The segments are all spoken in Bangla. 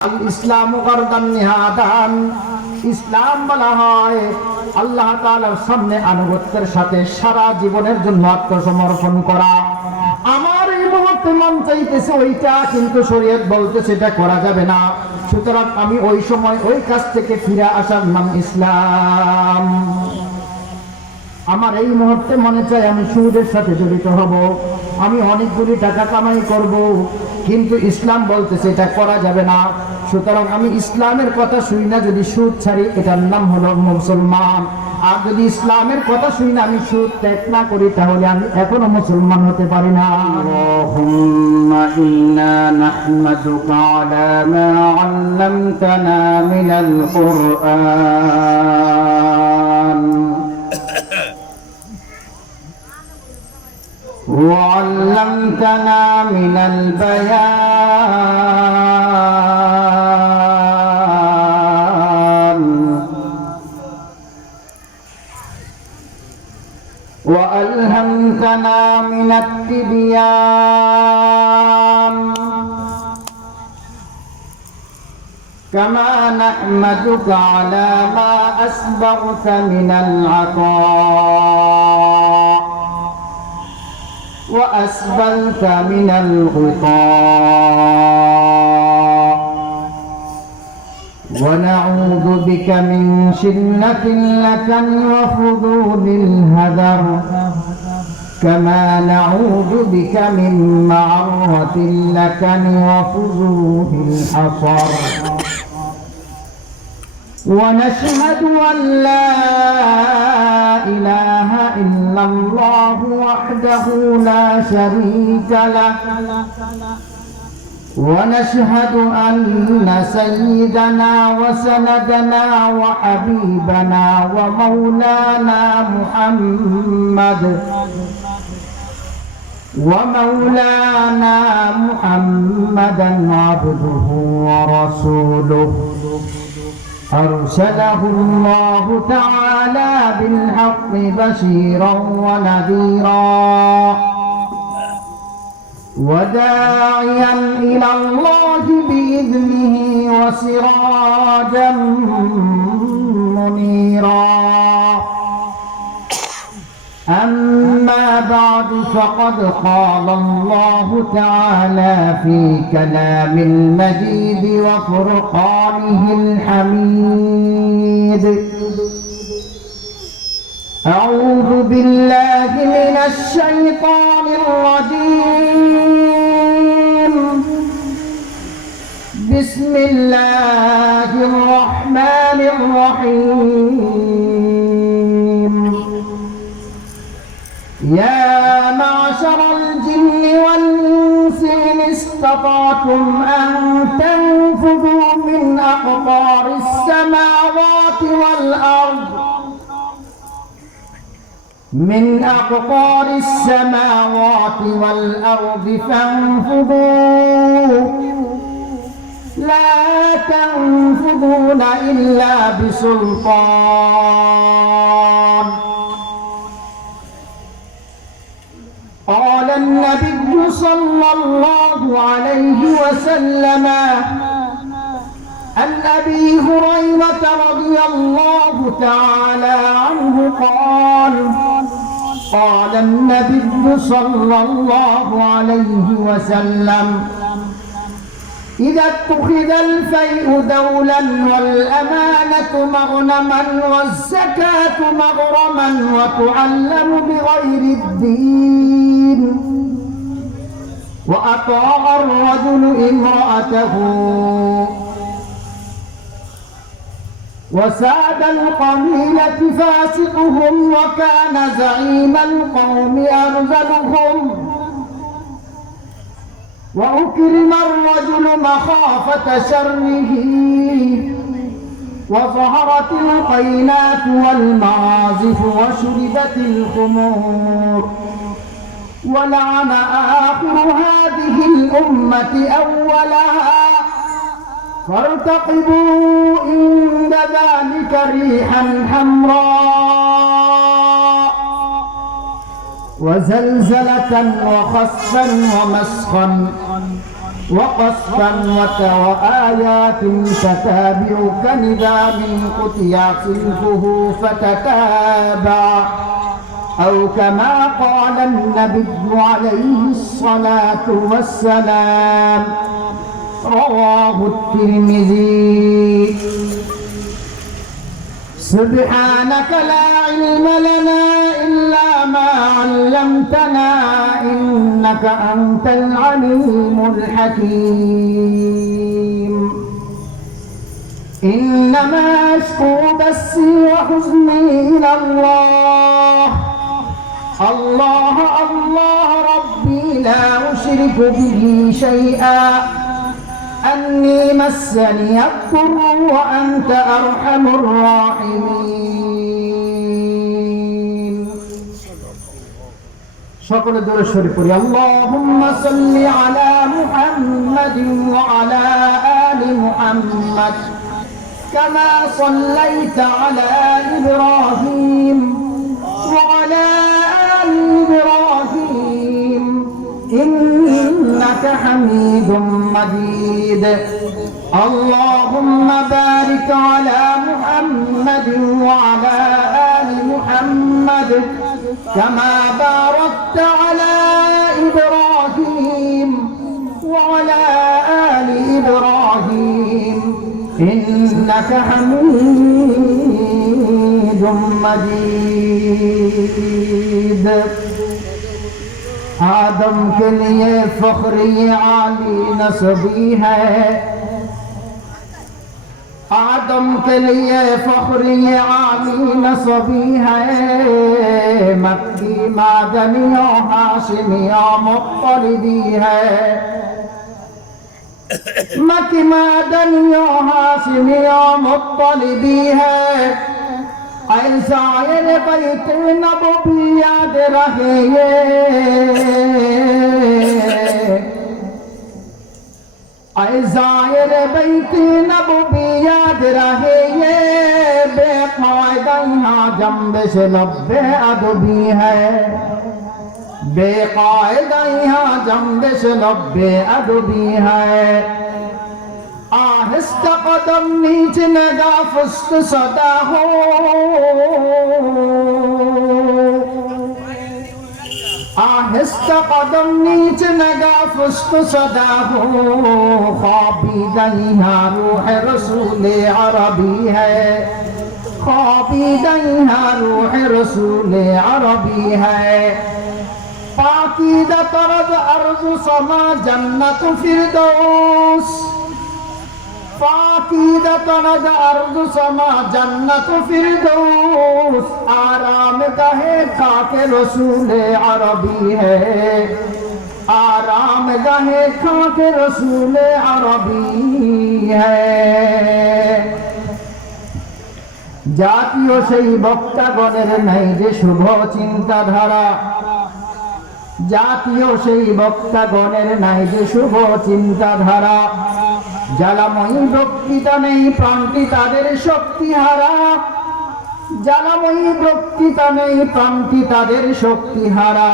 ইসলাম গারদান নিহাদান, ইসলাম বলা হয় আল্লাহ তাআলার সামনে আনুগত্যের সাথে সারা জীবনের জন্য আত্মসমর্পণ করা। আমার এই মুহূর্তে মন চাইতেছে ওইটা, কিন্তু শরীয়ত বলতেছে এটা করা যাবে না। সুতরাং আমি ওই সময় ওই কাজ থেকে ফিরে আসার নাম ইসলাম। আমার এই মুহূর্তে মনে চায় আমি সুদের সাথে জড়িত হব, আমি অনেকগুলি টাকা কামাই করব, কিন্তু ইসলাম বলতেছে এটা করা যাবে না। সুতরাং আমি ইসলামের কথা শুনি না, যদি সুদ ছাড়ি এটার নাম হলো মুসলমান। আর যদি ইসলামের কথা শুনি না, আমি সুদ ত্যাগ না করি, তাহলে আমি এখনো মুসলমান হতে পারি না। আল্লাহুম্মা ইন্না নাহমাদুকা আলা মা আল্লামতানা মিনাল কুরআন وعلمتنا من البيان وألهمتنا من التبيان كما نحمدك على ما أسبغت من العطاء وأسبلت من الغطاء ونعوذ بك من شلة اللكن وفضول الهدر كما نعوذ بك من معرة اللكن وفضول الحصر ونشهد أن لا إله إلا الله وحده لا شريك له ونشهد أن سيدنا وسندنا وحبيبنا ومولانا محمدا عبده ورسوله أرسله الله تعالى بالحق بشيرا ونذيرا وداعيا إلى الله بإذنه وسراجا منيرا. أما بعد فقد قال الله تعالى في كلام المجيد وفرقانه الحميد: أعوذ بالله من الشيطان الرجيم. بسم الله الرحمن الرحيم. يا معشر الجن والإنس إن استطعتم أن تنفذوا من أقطار السماوات والأرض فانفذوا لا تنفذون إلا بسلطان. قال النبي صلى الله عليه وسلم عن أبي هريرة رضي الله تعالى عنه قال: قال النبي صلى الله عليه وسلم: إذا اتخذ الفيء دولا والأمانة مغنما والزكاة مغرما وتعلم بغير الدين وأطاع الرجل امرأته وساد القبيلة فاسقهم وكان زعيم القوم أرذلهم وأكرم الرجل مخافة شره وظهرت القينات والمعازف وشربت الخمور ولعن آخر هذه الأمة أولها فارتقبوا عند ذلك ريحا حمراء وزلزلة وخسفا ومسخا وقصفا وآيات تتابع كنظام قطع سلكه فتتابع أو كما قال النبي عليه الصلاة والسلام رواه الترمذي سبحانك لا علم لنا إلا ما علمتنا إنك أنت العليم الحكيم إنما أشكو بثي وحزني إلى الله الله الله ربي لا أشرك به شيئا أني مسني الضر وأنت أرحم الراحمين সকলে দরুদ শরীফ পড়ি اللهم صل على محمد وعلى آل محمد كما صليت على إبراهيم وعلى آل إبراهيم إنك حميد مجيد اللهم بارك على محمد وعلى آل محمد كما باركت على إبراهيم وعلى آل إبراهيم إنك حميد مجيد आदम के लिए फख्री आली नस्बी है आदम के लिए फख्री आली नस्बी है मक्की मादनियों हाशिमियों मुत्तलिबी है मक्की मादनियों हाशिमियों मुत्तलिबी है ऐसायर बैत नबवी याद रहे ये ऐसायर बैत नबवी याद रहे ये बेकायदा यहाँ जंबिश लब्बे अदबी है बेकायदा यहाँ जंबिश लब्बे अदबी है आहिस्ता कदम नीचे नगा फुस्त सदा हो आहिस्ता कदम नीचे नगा फुस्त सदा हो ख्वाबीदा यहाँ रूह रसूल अरबी है ख्वाबीदा यहाँ रूह रसूल अरबी है पाकीदा तरद अर्ज़ समा जन्नत फिरदौस पाकीदा तरद अर्ज़ समा जन्नत फिरदौस आराम गाहे खाके रसूल अरबी है आराम गाहे खाके रसूल अरबी है জাতীয় সেই বক্তাগণের নাই যে শুভ চিন্তাধারা জাতীয় সেই বক্তাগণের নাই যে শুভ চিন্তাধারা জ্বালাময়ী বক্তৃতা নেই প্রাণটি তাদের শক্তিহারা জ্বালাময়ী বক্তৃতা নেই প্রাণটি তাদের শক্তিহারা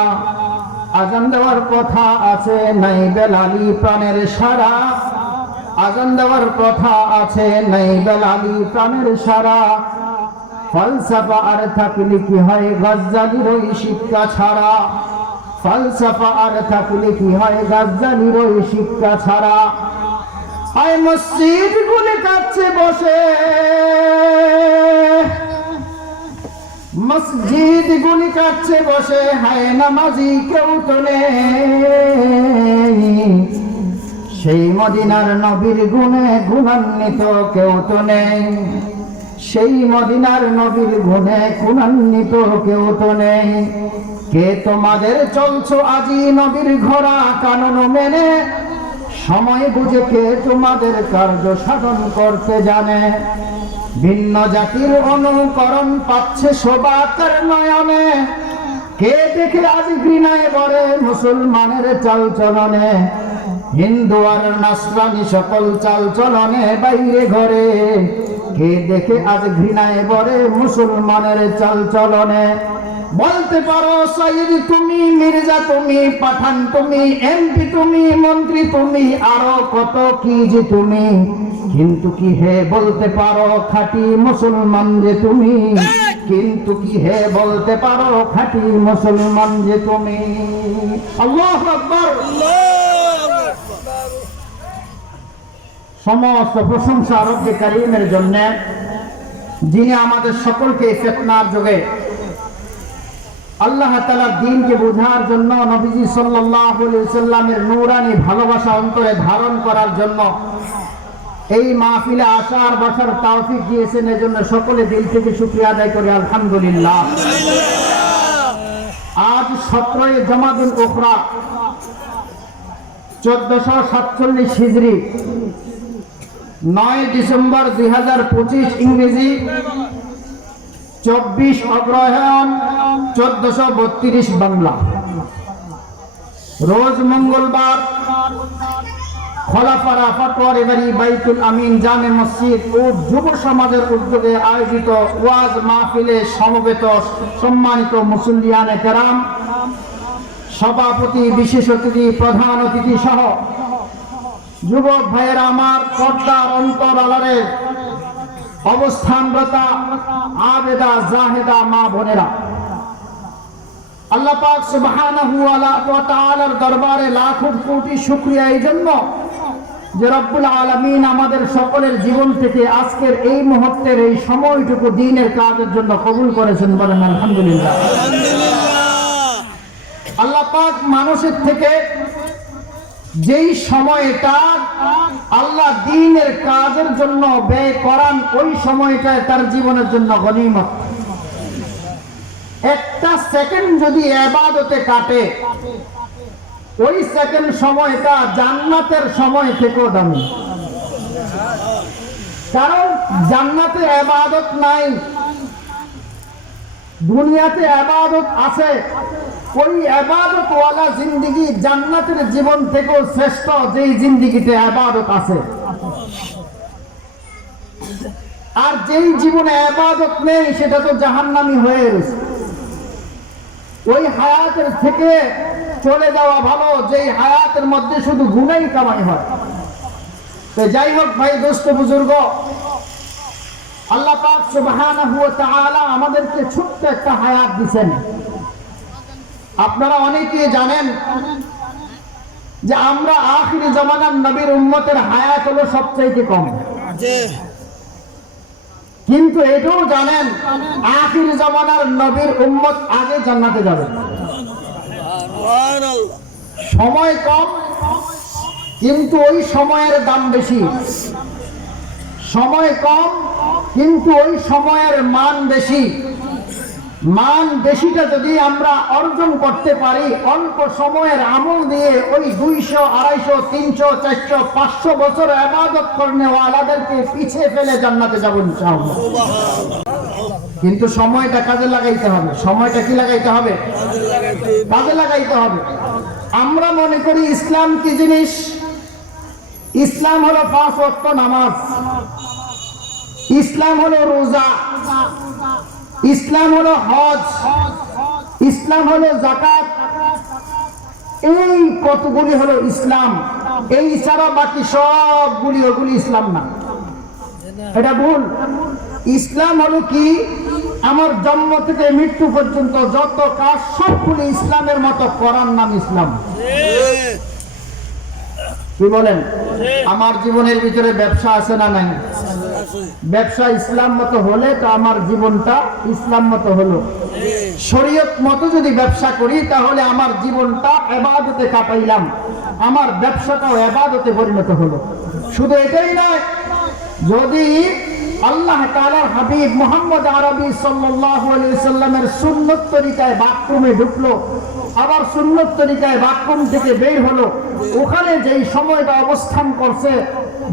আজান দেওয়ার কথা আছে নাই বেলালি প্রাণের সারা আজান দেওয়ার কথা আছে নাই বেলালি প্রাণের সারা ফলসফা আর থাকলে কি হয় গজ্জালির ওই শিক্ষা ছাড়া ফলসফা আর থাকলে কি হয় গজ্জালির ওই শিক্ষা ছাড়া আয় মসজিদ গুলি কাছে বসে মসজিদ গুলি কাছে বসে হায় নামাজি কেউ তো নেই সেই মদিনার নবীর গুণে গুণান্বিত কেউ তো নেই সেই মদিনার নবীর গুণে গুণান্বিত কেউ তো নেই কে তোমাদের চলছো আজি নবীর ঘোড়া কানন মেনে সময় বুঝে কে তোমাদের কার্য সাধন করতে জানে ভিন্ন জাতির অনুকরণ পাচ্ছে শোভা তার নয়নে কে দেখে আজ ঘৃণায় বরে মুসলমানের চাল চলনে হিন্দু আর নাসরানি সকল চাল চলনে বাইরে ঘরে কে দেখে আজ ঘৃণায় বরে মুসলমানের চাল চলনে বলতে পারো সৈয়দ তুমি, মির্জা তুমি, পাঠান তুমি, এমপি তুমি, মন্ত্রী তুমি, আরো কত কি যে তুমি, কিন্তু কি হে বলতে পারো খাঁটি মুসলমান যে তুমি, কিন্তু কি হে বলতে পারো খাঁটি মুসলমান যে তুমি। আল্লাহু আকবার। সমস্ত প্রশংসা রব্বে কারীমের জন্য, যিনি আমাদের সকলকে ফিতনার যুগে আল্লাহ তাআলার দ্বীনকে বোঝার জন্য, নবীজি সাল্লাল্লাহু আলাইহি ওয়াসাল্লামের নূরানি ভালোবাসা অন্তরে ধারণ করার জন্য এই মাহফিলে আসার বসার তৌফিক দিয়েছেন। এজন্য সকলে দিল থেকে শুকরিয়া আদায় করি আলহামদুলিল্লাহ। আজ 17 জমাদুল উখরা 1447 হিজরি, 9 ডিসেম্বর 2025 ইংরেজি, 24 অগ্রহায়ণ 1432 বাংলা, রোজ মঙ্গলবার খলাফারা ফাটোয়ার এবাড়ি বাইতুল আমিন জামে মসজিদ ও যুব সমাজের উদ্যোগে আয়োজিত ওয়াজ মাহফিলে সমবেত সম্মানিত মুসল্লিয়ানে কেরাম, সভাপতি, বিশেষ অতিথি, প্রধান অতিথি সহ যুবক ভাইয়েরা আমার, পর্দার অন্তরালের অবস্থানরতা আবেদা জাহেদা মা বোনেরা, আল্লাহ পাক সুবহানাহু ওয়া তাআলার দরবারে লাখো কোটি শুকরিয়া এই জন্য যে রব্বুল আলামিন আমাদের সকলের জীবন থেকে আজকের এই মুহূর্তের এই সময়টুকু দ্বীনের কাজের জন্য কবুল করেছেন। বলেন আলহামদুলিল্লাহ। আল্লাহ পাক মানুষের থেকে যেই সময়টা আল্লাহ দ্বীনের কাজের জন্য ব্যয় করান, ওই সময়টায় তার জীবনের জন্য গনিমত। একটা সেকেন্ড যদি ইবাদতে কাটে, ওই সেকেন্ড সময়টা জান্নাতের সময় থেকেও দামি। কারণ জান্নাতে ইবাদত নাই, দুনিয়াতে ইবাদত আছে। ওই ইবাদত ওয়ালা জিন্দেগি জান্নাতের জীবন থেকেও শ্রেষ্ঠ, যেই জিন্দেগিতে ইবাদত আছে। আর যেই জীবনে ইবাদত নেই সেটা তো জাহান্নামী হয়ে রয়েছে। ওই হায়াতের থেকে চলে যাওয়া ভালো, যেই হায়াতের মধ্যে শুধু গুনাই কামাই হয়। তো যাই হোক ভাই, দোস্ত বুজুর্গ, আল্লাহ পাক সুবহানাহু ওয়া তাআলা আমাদেরকে ছোট্ট একটা হায়াত দিয়েছেন। আপনারা অনেকেই জানেন যে আমরা আখিরি জামানার নবীর উম্মতের হায়াত হলো সবচাইতে কম। কিন্তু এটাও জানেন আখির জামানার নবীর উম্মত আগে জান্নাতে যাবে। সময় কম, কিন্তু ওই সময়ের দাম বেশি। সময় কম, কিন্তু ওই সময়ের মান বেশি। মান বেশিটা যদি আমরা অর্জন করতে পারি, অল্প সময়ের আমল দিয়ে ওই 200, 250, 300, 400, 500 বছর ইবাদত করনেওয়ালাদেরকে পিছিয়ে ফেলে জান্নাতে যাব ইনশাআল্লাহ। কিন্তু সময়টা কাজে লাগাইতে হবে। সময়টা কি লাগাইতে হবে? কাজে লাগাইতে হবে। আমরা মনে করি ইসলাম কি জিনিস? ইসলাম হলো 5 ওয়াক্ত নামাজ, ইসলাম হলো রোজা, ইসলাম হলো হজ, ইসলাম হলো যাকাত। এই কতগুলি হলো ইসলাম। এই ছাড়া বাকি সবগুলি ওগুলি ইসলাম না। এটা ভুল। ইসলাম হলো কি? আমার জন্ম থেকে মৃত্যু পর্যন্ত যত কাজ সবগুলি ইসলামের মতো করার নাম ইসলাম। কি বলেন? আমার জীবনের ভিতরে ব্যবসা আছে না নাই? ব্যবসা ইসলাম মতো হলে তো আমার জীবনটা ইসলাম মতো হলো। শরীয়ত মতো যদি ব্যবসা করি তাহলে আমার জীবনটা ইবাদতে কাটাইলাম, আমার ব্যবসাটাও ইবাদতে পরিণত হলো। শুধু এটাই নয়, যদি আল্লাহ তাআলার হাবিব মুহাম্মদ আরবি সাল্লাল্লাহু আলাইহি ওয়াসাল্লামের সুন্নত তরিকায় বাথরুমে ঢুকলো, আবার সুন্নত তরিকায় বাথরুম থেকে বের হলো, ওখানে যেই সময়টা অবস্থান করছে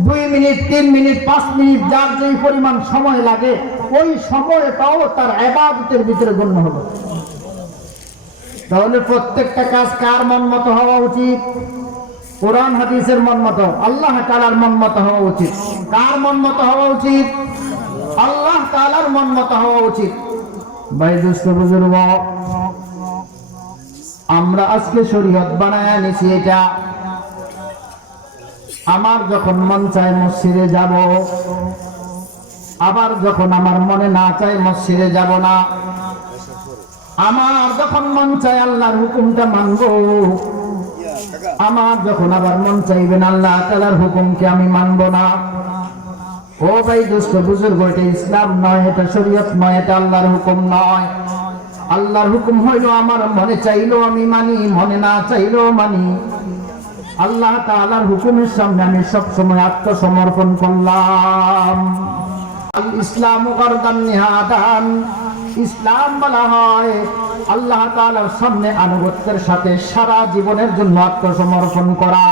2 মিনিট, 3 মিনিট, 5 মিনিট, যার যেই পরিমাণ সময় লাগে, ওই সময়টাও তার ইবাদতের ভিতরে গণ্য হলো। তাহলে প্রত্যেকটা কাজ কার মন মতো হওয়া উচিত? কোরআন হাদিসের মন মতো, আল্লাহ তাআলার মন মতো হওয়া উচিত। কার মন মতো হওয়া উচিত? আল্লাহ তাআলার মন মতো হওয়া উচিত। ভাই দোস্ত বুজুর্গ, আমরা আজকে শরীয়ত বানায় নিছি। এটা আমার যখন মন চায় মসজিদে যাব, আবার যখন আমার মনে না চায় মসজিদে যাব না। আমার যখন মন চায় আল্লাহর হুকুমটা মানব, আমার যখন আবার মন চাইবেন আল্লাহ তাআলার হুকুমকে আমি মানব না। ও ভাই দোস্ত বুজুর্গ, এটা ইসলাম নয়, এটা শরীয়ত নয়, এটা আল্লাহর হুকুম নয়। আল্লাহর হুকুম হইল আমার মনে চাইলেও আমি মানি, মনে না চাইলেও মানি। আল্লাহ তাআলার হুকুমের সামনে আমি সব সময় আত্মসমর্পণ করলাম। আল ইসলামু গারদান নিহাদান, ইসলাম বলা হয় আল্লাহ তাআলার সামনে আনুগত্যের সাথে সারা জীবনের জন্য আত্মসমর্পণ করা।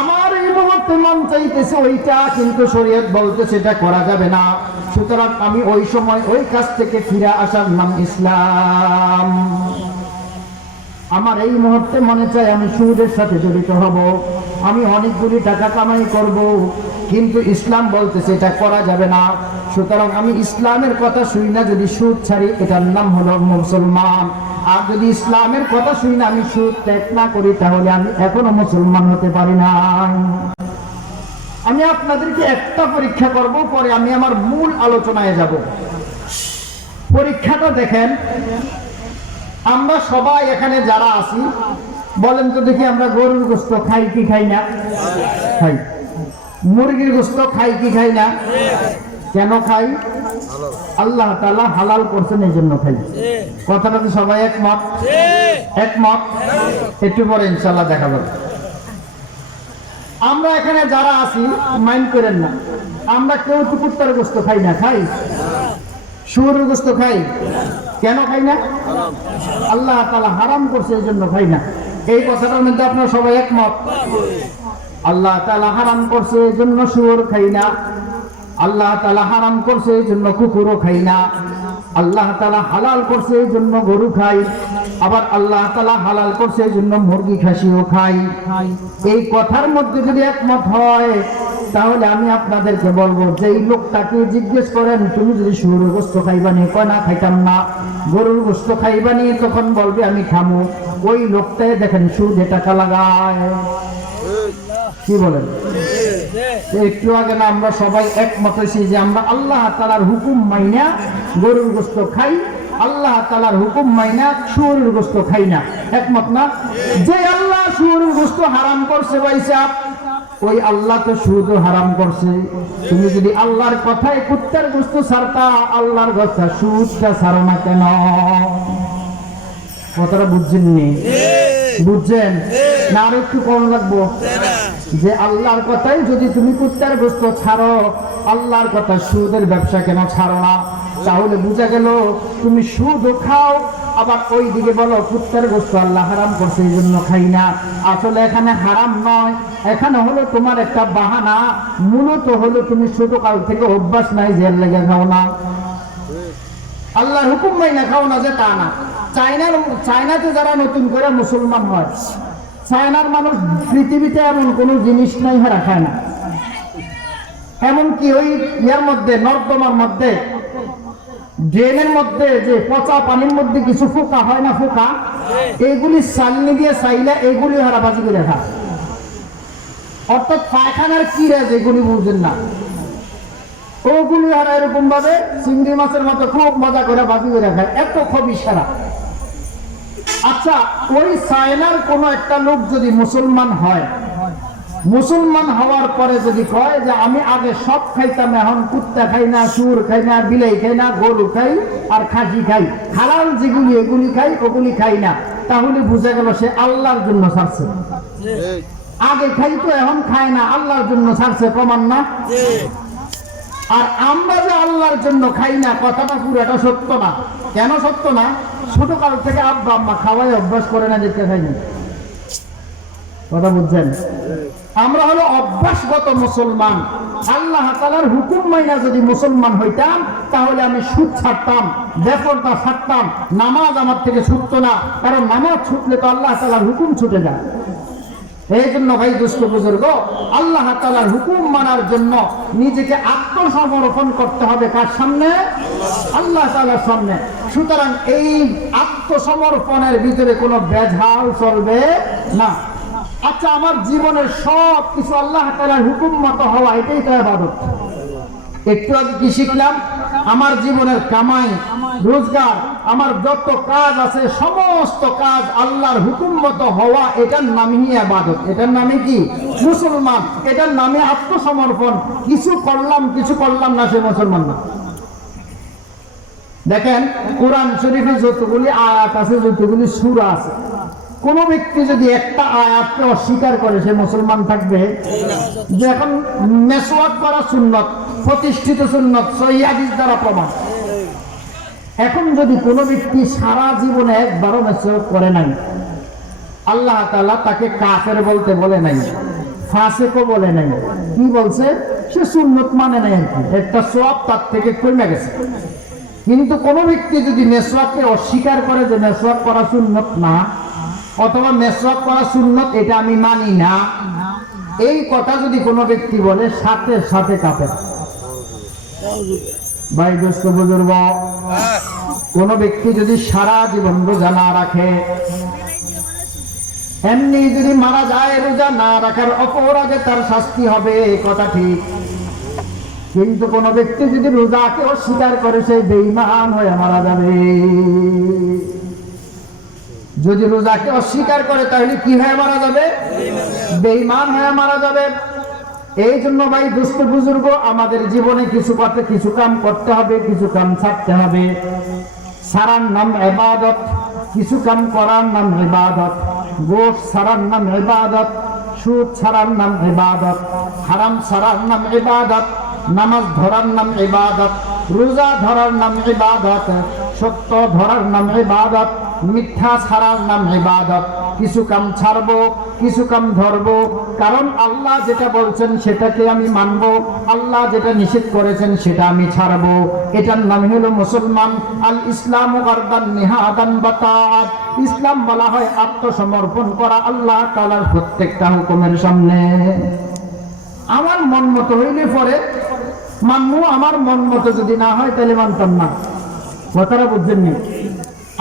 আমার এই মুহূর্তে মন চাইতেছে ওইটা, কিন্তু শরীয়ত বলতেছে এটা করা যাবে না। সুতরাং আমি ওই সময় ওই কাজ থেকে ফিরে আসার নাম ইসলাম। আমার এই মুহূর্তে মনে চায় আমি সুদের সাথে জড়িত হব, আমি অনেকগুলি টাকা কামাই করব, কিন্তু ইসলাম বলতেছে এটা করা যাবে না। সুতরাং আমি ইসলামের কথা শুনি না যদি সুদ ছাড়ি, এটার নাম হলো মুসলমান। আর যদি ইসলামের কথা শুনি না আমি সুদ ত্যাগ না করি, তাহলে আমি এখনো মুসলমান হতে পারি না। আমি আপনাদেরকে একটা পরীক্ষা করব, পরে আমি আমার মূল আলোচনায় যাব। পরীক্ষাটা দেখেন, আমরা সবাই এখানে যারা আছি, বলেন তো দেখি, আমরা গরুর গোশত খাই কি খাই না? খাই। মুরগির গোশত খাই কি খাই না? কেন খাই? আল্লাহ তাআলা হালাল করছেন এই জন্য খাই। কথাটা তো সবাই একমত? একমত? একটু পরে ইনশাআল্লাহ দেখা যাবে। আমরা এখানে যারা আছি মাইন্ড করেন না, আমরা কেউ তো কুত্তার গোশত খাই না। খাই? শুয়োরের গোশত খাই? কেন খাই না? আল্লাহ তাআলা হারাম করছে এই জন্য খাই না। এই কথাটার মধ্যে আপনারা সবাই একমত? আল্লাহ তাআলা হারাম করছে এই জন্য শুয়োর খাই না, আল্লাহ তাআলা হারাম করছে এই জন্য কুকুরও খাই না, আল্লাহ তাআলা হালাল করছে এই জন্য গরু খাই, আবার আল্লাহ তাআলা হালাল করছে এই জন্য মুরগি খাসিও খাই। এই কথার মধ্যে যদি একমত হয়, তাহলে আমি আপনাদেরকে বলবো যে এই লোকটাকে জিজ্ঞেস করেন, তুমি যদি শুয়োরের গোশত খাইবানি? কয় না, খাইতাম না। গরুর গোশত খাইবানি? তখন বলবে আমি খামু। ওই লোকটাই দেখেন সুদে টাকা লাগায়। কি বলেন? একটু আগে না আমরা সবাই একমত হয়েছি যে আমরা আল্লাহ তাআলার হুকুম মাইনা গরুর গোশত খাই, আল্লাহ তাআলার হুকুম মাইনা শুয়োরের গোশত খাই না। একমত না? যে আল্লাহ শুয়োরের গোশত হারাম করছে ভাইসা, ওই আল্লাহ তো সুদও হারাম করছে। তুমি যদি আল্লাহর কথায় কুত্তার গোশত ছাড়তা, আল্লাহর কথা সুদটা ছাড়ো না কেন? কথাটা বুঝছেননি? বুঝছেন না? আর একটু কম লাগবো যে আল্লাহর কথাই যদি তুমি কুত্তার গোশত ছাড়ো, আল্লাহর কথা সুদের ব্যবসা কেন ছাড়ো না? তাহলে বুঝা গেল তুমি সুদও খাও, আবার ওই দিকে বলো কুত্তার গোশত আল্লাহ হারাম করছে এই জন্য খাই না। আসলে এখানে হারাম নয়, এখানে হলো তোমার একটা বাহানা। মূলত হলো তুমি ছোটকাল থেকে অভ্যাস নাই, জেল লেগে খাও না। আল্লাহর হুকুম মাইনা খাও না যে তা না। চায়নাতে যারা নতুন করে মুসলমান হয়, চায়নার মানুষ পৃথিবীতে এমন কোন জিনিস নাই হারা খায় না। এমনকি ওই ইয়ার মধ্যে, নর্দমার মধ্যে, ড্রেনের মধ্যে যে পচা পানির মধ্যে কিছু ফোকা হয় না, ফোকা, এগুলি চালনি দিয়ে চাইলে এগুলি হারা বাজি করে খায়। অর্থাৎ পায়খানার কিরা যেগুলি বুঝেন না, ওগুলি হারা এরকম ভাবে চিংড়ি মাছের মতো খুব মজা করে বাজি করে খায়। এত খবি সারা। আচ্ছা, ওই চায়নার কোন একটা লোক যদি মুসলমান হয়, মুসলমান হওয়ার পরে যদি কয় যে আমি আগে সব খাইতাম, এখন কুত্তা খাই না, শুয়োর খাই না, বিলাই খাই না, গরু খাই আর খাসি খাই, হালাল যেগুলি এগুলি খাই, ওগুলি খাই না, তাহলে বুঝা গেল সে আল্লাহর জন্য ছাড়ছে। আগে খাইতো এখন খায় না, আল্লাহর জন্য ছাড়ছে। প্রমাণ না? আর আমরা যে আল্লাহর জন্য খাই না, কথাটা পুরোটা সত্য না। কেন সত্য না? ছোটকাল থেকে আব্বা আম্মা খাওয়াই অভ্যাস করে না, দেখতে খাইনি। কথা বুঝছেন? আমরা হলো অভ্যাসগত মুসলমান। আল্লাহ তাআলার হুকুম মাইনা যদি মুসলমান হইতাম, তাহলে আমি সুদ ছাড়তাম, বেপরদা ছাড়তাম, নামাজ আমার থেকে ছুটতো না। কারণ নামাজ ছুটলে তো আল্লাহ তাআলার হুকুম ছুটে যায়। এই জন্য ভাই দুস্থ বুজুর্গ, আল্লাহ তাআলার হুকুম মানার জন্য নিজেকে আত্মসমর্পণ করতে হবে। কার সামনে? আল্লাহ তাআলার সামনে। সুতরাং এই আত্মসমর্পণের ভিতরে কোনো বেঝাল চলবে না। আচ্ছা, আমার জীবনের সব কিছু আল্লাহ তাআলার হুকুম মতো হওয়া, এটাই তো ইবাদত। একটু আগে কি শিখলাম? আমার জীবনের কামাই রোজগার, আমার যত কাজ আছে সমস্ত কাজ আল্লাহর হুকুম মতো হওয়া, এটার নামই ইবাদত। এটার নামে কি? মুসলমান। এটার নামে আত্মসমর্পণ। কিছু করলাম না, সে মুসলমান না। দেখেন কোরআন শরীফে যতগুলি আয়াত আছে, যতগুলি সূরা আছে, কোন ব্যক্তি যদি একটা আয়াতকে অস্বীকার করে সে মুসলমান থাকবে? যে এখন মেসওয়াক করা সুন্নত, প্রতিষ্ঠিত সুন্নত, সহিহ হাদিস দ্বারা প্রমাণ। এখন যদি কোনো ব্যক্তি সারা জীবনে একবারও মেসওয়াক করে নাই, আল্লাহ তাআলা তাকে কাফের বলতে বলে নাই, ফাসিকও বলে নাই। কি বলছে? সে সুন্নত মানে নাই আর কি, একটা সওয়াব তার থেকে কমে গেছে। কিন্তু কোন ব্যক্তি যদি মেসওয়াককে অস্বীকার করে যে মেসওয়াক করা সুন্নত না, অথবা মেসওয়াক করা সুন্নত এটা আমি মানি না, এই কথা যদি কোনো ব্যক্তি বলে, সাথে সাথে কাফের। ভাই দোস্ত বুজুর্গ, কোন ব্যক্তি যদি সারা জীবন রোজা না রাখে, এমনি যদি মারা যায়, রোজা না রাখার অপরাধে তার শাস্তি হবে, কথা ঠিক। কিন্তু কোন ব্যক্তি যদি রোজাকে অস্বীকার করে, সে বেঈমান হয়ে মারা যাবে। যদি রোজাকে অস্বীকার করে তাহলে কি হয়ে মারা যাবে? বেঈমান হয়ে মারা যাবে। এই জন্য ভাই দুস্থ বুজুর্গ, আমাদের জীবনে কিছু কাম করতে হবে, কিছু কাম ছাড়তে হবে। সারার নাম ইবাদত, কিছু কাম করার নাম ইবাদত। গোশ ছাড়ার নাম ইবাদত, সুদ ছাড়ার নাম ইবাদত, হারাম ছাড়ার নাম ইবাদত, নামাজ ধরার নাম ইবাদত, রোজা ধরার নাম ইবাদত, সত্য ধরার নাম ইবাদত, মিথ্যা ছাড়ার নাম ইবাদত। কিছু কাম ছাড়বো, কিছু কাম ধরবো, কারণ আল্লাহ যেটা বলছেন সেটাকে আমি মানবো, আল্লাহ যেটা নিষেধ করেছেন সেটা আমি ছাড়বো। এটার নাম হলো মুসলমান। আল ইসলামু গারদান নিহাদান বাতাআত। ইসলাম বলা হয় আত্মসমর্পণ করা আল্লাহ তাআলার প্রত্যেকটা হুকুমের সামনে। আমার মন মতো হইলে পরে মানবো, আমার মন মতো যদি না হয় তাহলে মানতাম না। কথাটা বুঝছেন?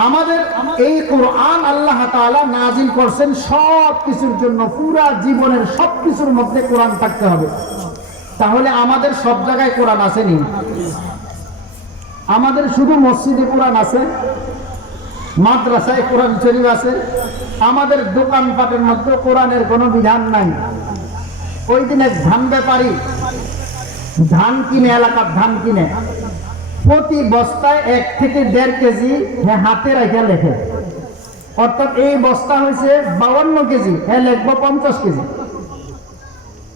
আমাদের এই কোরআন আল্লাহ তাআলা নাজিল করছেন সব কিছুর জন্য, পুরা জীবনের সব কিছুর মধ্যে কোরআন থাকতে হবে। তাহলে আমাদের সব জায়গায় কোরআন আসেনি? আমাদের শুধু মসজিদে কোরআন আছে, মাদ্রাসায় কোরআন শরীফ আছে, আমাদের দোকানপাটের মধ্যে কোরআনের কোনো বিধান নাই। ওই দিন এক ধান ব্যাপারী ধান কিনে, এলাকার ধান কিনে, প্রতি বস্তায় 1 থেকে 1.5 কেজি হাতে রেখে লেখে, অর্থাৎ এই বস্তা হয়েছে 52 কেজি, লিখবো 50 কেজি।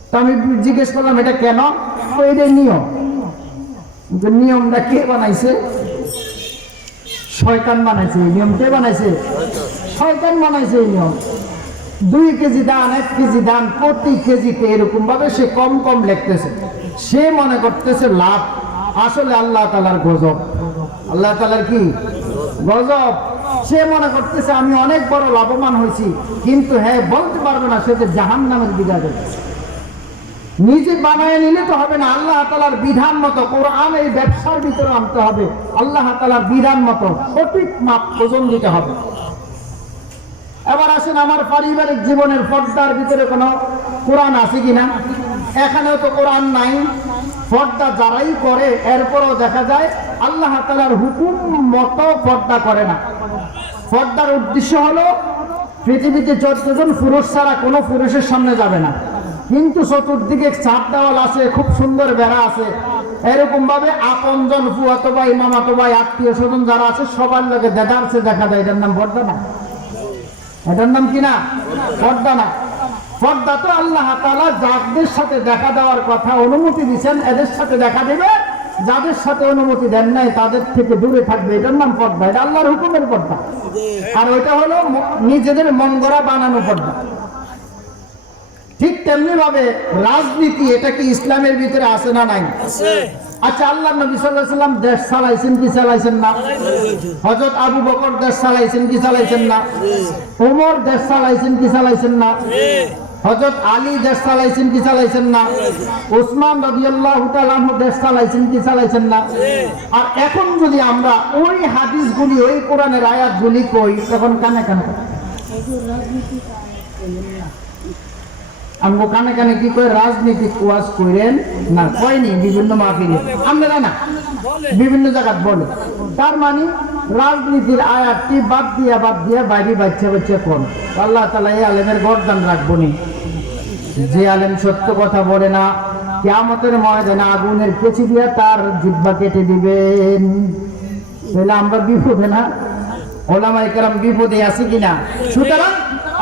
তো আমি জিজ্ঞেস করলাম এটা কেন? এটাই নিয়ম। নিয়মটা কে বানাইছে? শয়তান বানাইছে। এই নিয়ম কে বানাইছে? শয়তান বানাইছে এই নিয়ম। 2 কেজি ধান, 1 কেজি ধান, প্রতি কেজিতে এরকম ভাবে সে কম কম লিখতেছে। সে মনে করতেছে লাভ, আসলে আল্লাহ তাআলার গজব। আল্লাহ তাআলার কি গজব? সে মনে করতেছে আমি অনেক বড় লাভবান হয়েছি, কিন্তু হ্যাঁ বলতে পারবে না সে যে জাহান্নামের দিকে যাবে। নিজে বানায় নিলে তো হবে না, আল্লাহ তাআলার বিধান মতো কোরআন এই ব্যবসার ভিতরে আনতে হবে। আল্লাহ তাআলার বিধান মতো সঠিক মাপ ওজন দিতে হবে। এবার আসেন, আমার পারিবারিক জীবনের পর্দার ভিতরে কোনো কোরআন আছে কিনা? এখানেও তো কোরআন নাই। পর্দা যারাই করে এরপরও দেখা যায় আল্লাহ তাআলার হুকুম মতো পর্দা করে না। পর্দার উদ্দেশ্য হলো পৃথিবীতে 14 জন পুরুষ ছাড়া কোনো পুরুষের সামনে যাবে না, কিন্তু চতুর্দিকে চাপ দেওয়াল আছে, খুব সুন্দর বেড়া আছে। এরকম ভাবে আপনজন, ফুয়াতো ভাই, মামাতো ভাই, আত্মীয় স্বজন যারা আছে সবার লোকে দেখাচ্ছে, দেখা যায়। এটার নাম পর্দা না? এটার নাম কি না? পর্দা না। পর্দা তো আল্লাহ তাআলা যাদের সাথে দেখা দেওয়ার কথা অনুমতি দিয়েছেন এদের সাথে দেখা দেবে, যাদের সাথে অনুমতি দেন নাই তাদের থেকে দূরে থাকবে। এটার নাম পর্দা। এটা আল্লাহর হুকুমের পর্দা। আর ওইটা হলো নিজেদের মন গড়া বানানো পর্দা। ঠিক তেমনি ভাবে রাজনীতি, এটা কি ইসলামের ভিতরে আছে না নাই? আচ্ছা, আল্লাহ নবী সাল্লাল্লাহু আলাইহি ওয়াসাল্লাম দেশ চালাইছেন কি চালাইছেন না? হযরত আবু বকর দেশ চালাইছেন কি চালাইছেন না? ওমর দেশ চালাইছেন কি চালাইছেন না? হযরত আলী দেশ চালাইছেন কি চালাইছেন না? ওসমান রাদিয়াল্লাহু তাআলা আনহু দেশ চালাইছেন কি চালাইছেন না? আর এখন যদি আমরা ওই হাদিসগুলি ওই কোরআনের আয়াতগুলি কই তখন কানে কানে আমগো কানে কানে কি কই রাজনীতি ওয়াজ কইরেন না, কয়নি বিভিন্ন মাহফিলে আমরা না বিভিন্ন জায়গায় বলে। তার মানে রাজনীতির আয়াতটি বাদ দিয়া বাইরে বাচ্চা কোন আল্লাহ তাআলা এই আলেমের গর্দান রাখবনি। যে আলেম সত্য কথা বলে না, কিয়ামতের ময়দানে আগুনের কেচি দিয়া তার জিহ্বা কেটে দিবেন। তাহলে আমরা বিপদে না? ওলামায়ে কেরাম বিপদে আছে কিনা? সুতরাং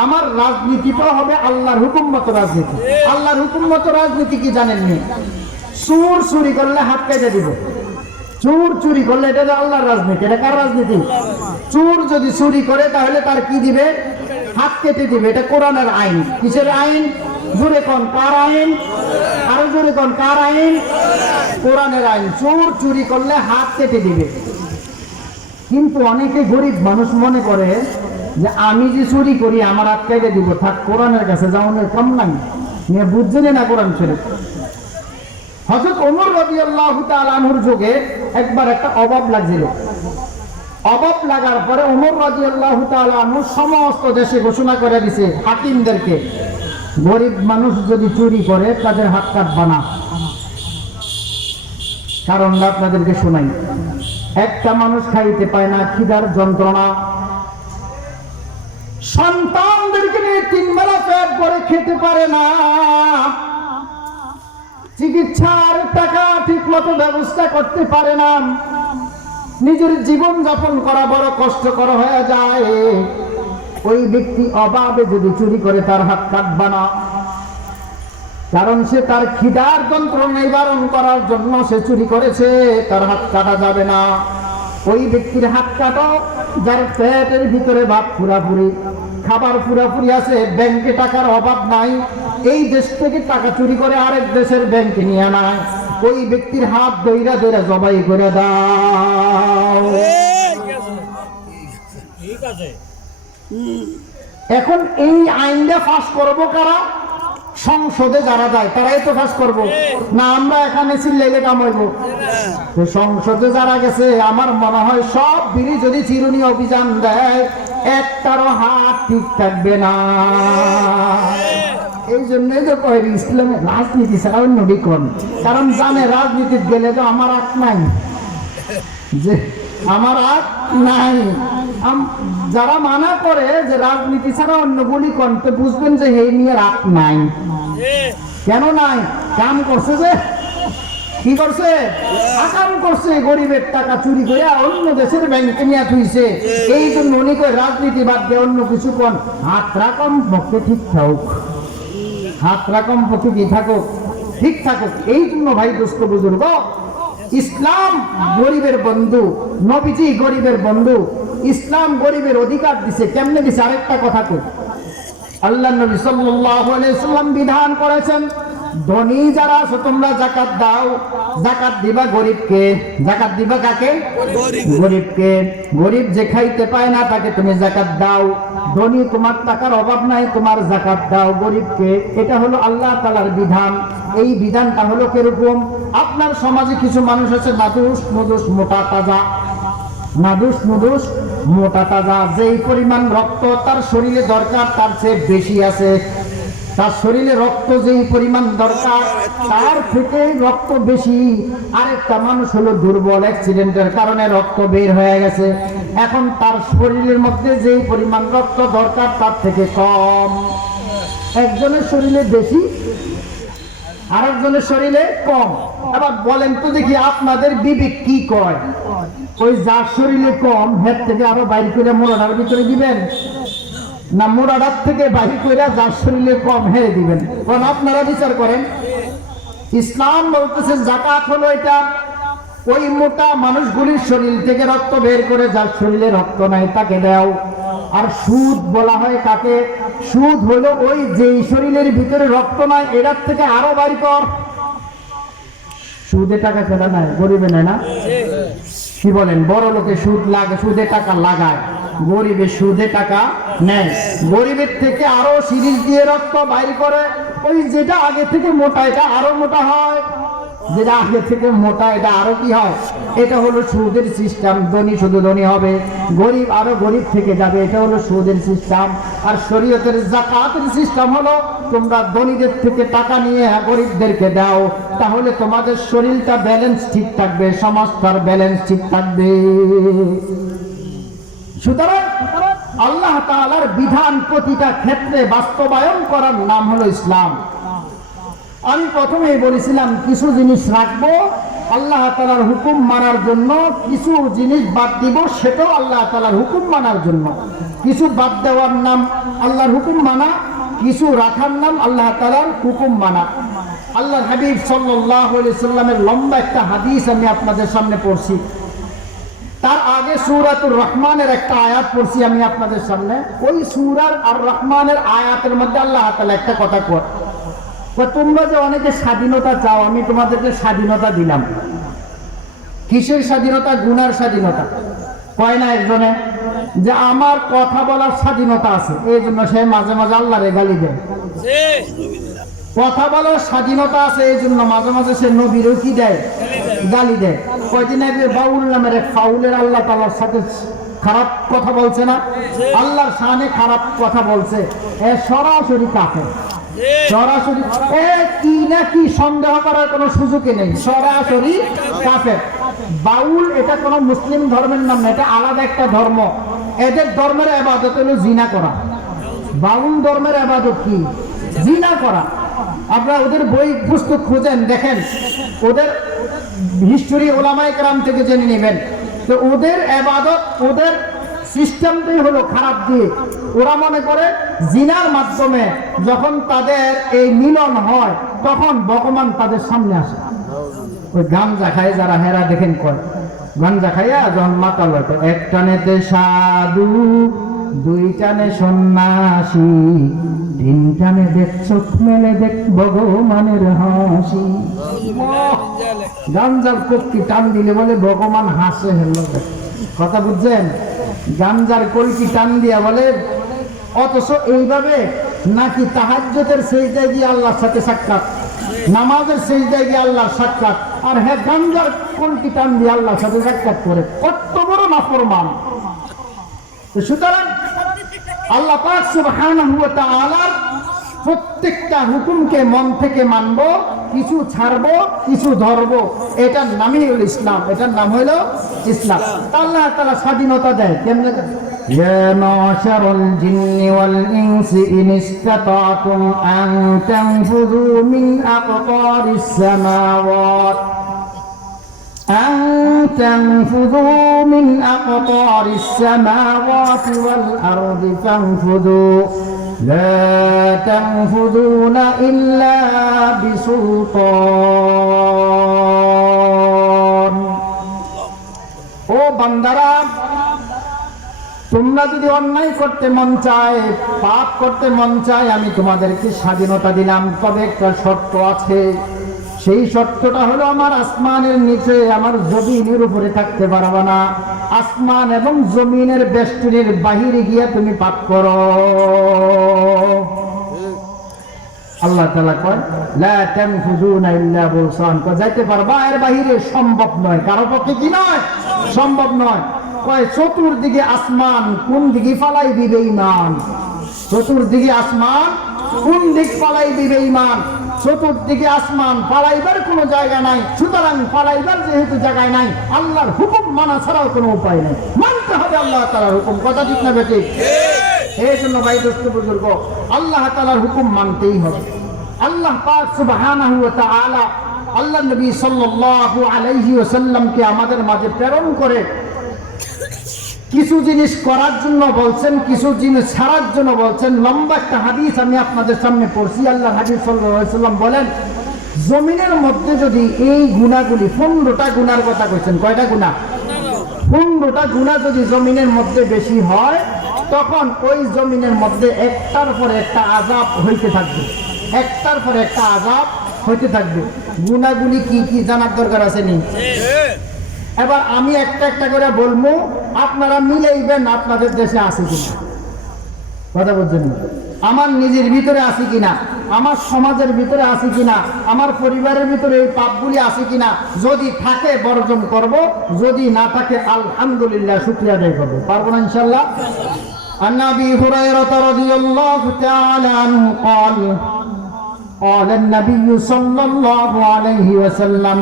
আমার রাজনীতিটা হবে আল্লাহর হুকুম মতো রাজনীতি। আল্লাহর হুকুম মতো রাজনীতি কি জানেননি? চোর চুরি করলে হাত কেটে দিব। চোর চুরি করলে এটা আল্লাহর রাজনীতি। এটা কার রাজনীতি? চোর যদি চুরি করে তাহলে তার কি দিবে? হাত কেটে দিবে। এটা কোরআনের আইন। কিসের আইন? জোরে কোন কার আইন? আরো জোরে কোন কার আইন? কোরআনের আইন। চোর চুরি করলে হাত কেটে দিবে। কিন্তু অনেকে গরিব মানুষ মনে করে যে আমি যে চুরি করি আমার হাত কেটে দিব, থাক কোরআনের কাছে যাওয়ানোর কাম নাই। নিয়ে বুঝছেন না কোরআন শরীফ? হযরত ওমর রাদিয়াল্লাহু তাআলা আনহুর যুগে একবার একটা অভাব লাগছিল। অভাব লাগার পরে ওমর রাদিয়াল্লাহু তাআলা আনহু সমস্ত দেশে ঘোষণা করে দিয়েছে হাকিমদেরকে, গরিব মানুষ যদি চুরি করে তাদের হাত কাটবা না। কারণ আপনাদেরকে শোনাই, একটা মানুষ খাইতে পায় না, খিদার যন্ত্রণা, সন্তানদেরকে নিয়ে 3 বেলা পেট ভরে খেতে পারে না, চিকিৎসার টাকা ঠিক মতো ব্যবস্থা করতে পারে না, নিজের জীবন যাপন করা বড় কষ্টকর হয়ে যায়। ওই ব্যক্তি অভাবে যদি চুরি করে তার হাত কাটবা না। কারণ সে তার খিদার যন্ত্রণা নিবারণ করার জন্য সে চুরি করেছে, তার হাত কাটা যাবে না। ওই ব্যক্তির হাত কাটো যার পেটের ভিতরে ভাত পুরাপুরি, খাবার পুরাপুরি আছে, ব্যাংকে টাকার অভাব নাই, এই দেশ থেকে টাকা চুরি করে আরেক দেশের ব্যাংকে নিয়ে নেয়, ওই ব্যক্তির হাত দইরা দইরা জবাই করে দাও। এখন এই আইনটা পাস করবো কারা? সংসদে যারা যায় তারাই তো পাস করবো না, আমরা এখানে চিল্লাইলে কামাইবো? সংসদে যারা গেছে আমার মনে হয় সব বিড়ি যদি চিরুনি অভিযান দেয় একটারও হাত ঠিক থাকবে না। এই জন্যই তো কয় ইসলামের রাজনীতি ছাড়া অন্য বিকরণ। কারণ জানে রাজনীতি গেলে তো আমার হাত নাই, যে আমার হাত নাই। যারা মানা করে যে রাজনীতি ছাড়া অন্যগুলি করতে, বুঝবেন যে এই নিয়ে রাত নাই। কেন নাই? কাম করছে, যে কি করছে? আকাম করছে, গরিবের টাকা চুরি করে অন্য দেশের ব্যাংকে নিয়ে থুইছে। এই জন্য উনি কই রাজনীতি বাদ দিয়ে অন্য কিছু কোন, হাত রাখম পক্ষে ঠিক থাকুক, হাত রাখম পক্ষে কি থাকুক, ঠিক থাকুক। এই জন্য ভাই দোস্ত বুজুর্গ, ইসলাম গরিবের বন্ধু, নবীজি গরিবের বন্ধু, ইসলাম গরিবের অধিকার দিছে। কেমনে দিছে? আরেকটা কথা কই, আল্লাহ নবী সাল্লাল্লাহু আলাইহি সাল্লাম বিধান করেছেন, ধনী যারা আছো তোমরা যাকাত দাও। যাকাত দিবা গরিবকে। যাকাত দিবা কাকে? গরিবকে। গরিব যে খাইতে পায় না তাকে তুমি যাকাত দাও। ধনী তোমার টাকার অভাব নাই, তোমার যাকাত দাও গরিবকে। এটা হলো আল্লাহ তাআলার বিধান। এই বিধানটা হলো কিরকম? আপনার সমাজে কিছু মানুষ আছে নাদুস নুদুস মোটা তাজা, নাদুস নুদুস মোটা তাজা, যেই পরিমাণ রক্ত তার শরীরে দরকার তার চেয়ে বেশি আছে। তার শরীরে রক্ত যেই পরিমাণ দরকার তার থেকে রক্ত বেশি। আরেকটা মানুষ হলো দুর্বল, অ্যাক্সিডেন্টের কারণে রক্ত বের হয়ে গেছে, এখন তার শরীরের মধ্যে যেই পরিমাণ রক্ত দরকার তার থেকে কম। একজনের শরীরে বেশি, আরেকজনের শরীরে কম। এবার বলেন তো দেখি আপনাদের বিবেক কি কয়? ওই যার শরীরে কম হের থেকে আরো বাইর করে মোড়াটার ভিতরে দিবেন, না মোড়াটার থেকে বাইর করে যার শরীরে কম হেরে দিবেন? কারণ আপনারা বিচার করেন। ইসলাম বলতেছে যাকাত হলো এটা, ওই মোটা মানুষগুলির শরীর থেকে রক্ত বের করে যার শরীরে রক্ত নাই তাকে দাও। আর সুদ বলা হয় কাকে? সুদ হলো ওই যেই শরীরের ভিতরে রক্ত নাই এটার থেকে আরো বাইর কর। সুদে টাকা ফেলা নাই, গরিবে নেয় না? কি বলেন? বড় লোকে সুদ লাগে, সুদে টাকা লাগায়, গরিবের সুদে টাকা নেয়, গরিবের থেকে আরো সিরিজ দিয়ে রক্ত বাইর করে, ওই যেটা আগে থেকে মোটা এটা আরো মোটা হয়, যেটা আগে থেকে মোটা এটা আরো কি হয়, এটা হলো সুদের সিস্টেম। ধনী শুধু ধনী হবে, গরিব আরো গরিব থেকে যাবে, এটা হলো সুদের সিস্টেম। আর শরীয়তের যাকাতের সিস্টেম হলো তোমরা ধনীদের থেকে টাকা নিয়ে গরিবদেরকে দাও, তাহলে তোমাদের শরীরটা ব্যালেন্স ঠিক থাকবে, সমাজটার ব্যালেন্স ঠিক থাকবে। সুতরাং আল্লাহ তাআলার বিধান প্রতিটা ক্ষেত্রে বাস্তবায়ন করার নাম হলো ইসলাম। আমি প্রথমেই বলেছিলাম কিছু জিনিস রাখবো আল্লাহ তাআলার হুকুম মানার জন্য, কিছু জিনিস বাদ দিব সেটাও আল্লাহ তাআলার হুকুম মানার জন্য। কিছু বাদ দেওয়ার নাম আল্লাহর হুকুম মানা, কিছু রাখার নাম আল্লাহ তাআলার হুকুম মানা। আল্লাহর হাবিব সাল্লাল্লাহু আলাইহি সাল্লামের লম্বা একটা হাদিস আমি আপনাদের সামনে পড়ছি, তার আগে সূরাতুর রহমানের একটা আয়াত পড়ছি আমি আপনাদের সামনে। ওই সূরার আর রহমানের আয়াতের মধ্যে আল্লাহ তাআলা একটা কথা কয়, তোমরা যে অনেকে স্বাধীনতা চাও, আমি তোমাদেরকে স্বাধীনতা দিলাম। কিসের স্বাধীনতা? গুনার স্বাধীনতা। কয় না একজনে যে আমার কথা বলার স্বাধীনতা আছে, এই জন্য সে মাঝে মাঝে আল্লাহরে গালি দেয়। কথা বলার স্বাধীনতা আছে, এই জন্য মাঝে মাঝে সে নবীরও কি দেয়, গালি দেয়। কয়দিন আগে বাউল নামের এক ফাউলের আল্লাহ তাআলার সাথে খারাপ কথা বলছে না, আল্লাহর শানে খারাপ কথা বলছে, এ সরাসরি কাফের। সরাসরি কি না কি সন্দেহ করার কোনো সুযোগই নেই, সরাসরি কাফের। বাউল এটা কোনো মুসলিম ধর্মের নাম না, এটা আলাদা একটা ধর্ম। এদের ধর্মের ইবাদত হলো জিনা করা। বাউল ধর্মের ইবাদত কি? জিনা করা। আপনারা ওদের বই পুস্তক খুঁজেন, দেখেন ওদের হিস্টোরি ওলামায়ে কেরাম থেকে জেনে নেবেন। তো ওদের ইবাদত, ওদের সিস্টেমটাই হলো খারাপ দিক। ওরা মনে করে জিনার মাধ্যমে যখন তাদের এই মিলন হয় তখন ভগবান তাদের সামনে আসে। ওই গাঞ্জা খায় যারা, হেরা দেখেন কয় গাঞ্জা খাইয়া যখন মাতাল হয়, এক টানেতে সাধু, দুই টানে সন্ন্যাসী, তিন টানে দেখ চোখ মেলে দেখ ভগবানের হাসি। গাঞ্জার কলকি টান দিলে বলে ভগবান হাসে। হেলো কথা বুঝছেন? গাঞ্জার কলকি টান দিয়া বলে, অথচ এইভাবে নাকি তাহাজ্জুদের সেজদায় গিয়ে আল্লাহর সাথে সাক্ষাৎ, নামাজের সেজদায় গিয়ে আল্লাহর সাক্ষাৎ, আর হ্যাঁ গাঞ্জার কলকি টান দিয়ে আল্লাহর সাথে সাক্ষাৎ করে। কত বড় নাফরমান! সুতরাং আল্লাহ পাক সুবহানাহু ওয়া তাআলার প্রত্যেকটা হুকুমকে মন থেকে মানব, কিছু ছাড়বো, কিছু ধরবো, এটার নামই হলো ইসলাম, এটার নাম হলো ইসলাম। আল্লাহ তাআলা স্বাধীনতা দেয় কেমনে? ইয়া মাশারাল জিন্নি ওয়াল ইনসি ইন ইসতাতাতুম আন তানফুযু মিন আকতারিস সামাওয়াত أن تنفذوا من أقطار السماوات والأرض فانفذوا لا تنفذون إلا بسلطان। ও বান্দারা, তোমরা যদি অন্যায় করতে মন চায়, পাপ করতে মন চায়, আমি তোমাদেরকে স্বাধীনতা দিলাম, তবে একটা শর্ত আছে। সেই শর্তটা হলো আমার আসমানের নিচে, আমার জমিনের উপরে থাকতে পারবে না। আসমান এবং জমিনের বেষ্টনীর বাহিরে গিয়ে তুমি পাপ করো। আল্লাহ তাআলা কয় লা তানফুযুনা ইল্লা বিসুলতান, যাইতে পারবা, এর বাহিরে সম্ভব নয়, কারো পক্ষে কি নয়, সম্ভব নয়। কয় চতুর্দিকে আসমান, কোন দিকে ফালাই দিবে ঈমান? চতুর্দিকে আসমান, কোন দিক ফালাই দিবে ঈমান? চতুর্দিকে আসমান, পালাইবার কোনো জায়গা নাই। সুতরাং পালাইবার যেহেতু জায়গায় নাই, আল্লাহর হুকুম মানা ছাড়াও কোনো উপায় নাই, মানতে হবে আল্লাহ তাআলার হুকুম। কথা ঠিক না বেঠিক? এই জন্য ভাই দোস্ত বুজুর্গ, আল্লাহ তাআলার হুকুম মানতেই হবে। আল্লাহ পাক সুবহানাহু ওয়া তাআলা আল্লাহ নবী সাল্লাল্লাহু আলাইহি ওয়াসাল্লামকে আমাদের মাঝে প্রেরণ করে কিছু জিনিস করার জন্য বলছেন, কিছু জিনিস ছাড়ার জন্য বলছেন। লম্বা একটা হাদিস আমি আপনাদের সামনে পড়ছি। আল্লাহ হাদিস সাল্লাল্লাহু আলাইহি ওয়াসাল্লাম বলেন, জমিনের মধ্যে যদি এই গুনাহগুলি, 15টা গুনার কথা কইছেন, কয়টা গুনাহ? 15টা গুনাহ যদি জমিনের মধ্যে বেশি হয়, তখন ওই জমিনের মধ্যে একটার পর একটা আযাব হইতে থাকবে, একটার পর একটা আযাব হইতে থাকবে। গুনাহগুলি কি কি জানার দরকার আছে নি? এবার আমি একটা একটা করে বলবো, আপনারা মিলাইবেন আপনাদের দেশে আছে কিনা, কথা বলছেন না? আমার নিজের ভিতরে আছে কিনা, আমার সমাজের ভিতরে আছে কিনা, আমার পরিবারের ভিতরে এই পাপগুলি আছে কিনা। যদি থাকে বর্জন করব, যদি না থাকে আলহামদুলিল্লাহ শুকরিয়া আদায় করবো। পারবো না ইনশাআল্লাহ। عن أبي هريرة رضي الله تعالى عنه قال قال النبي صلى الله عليه وسلم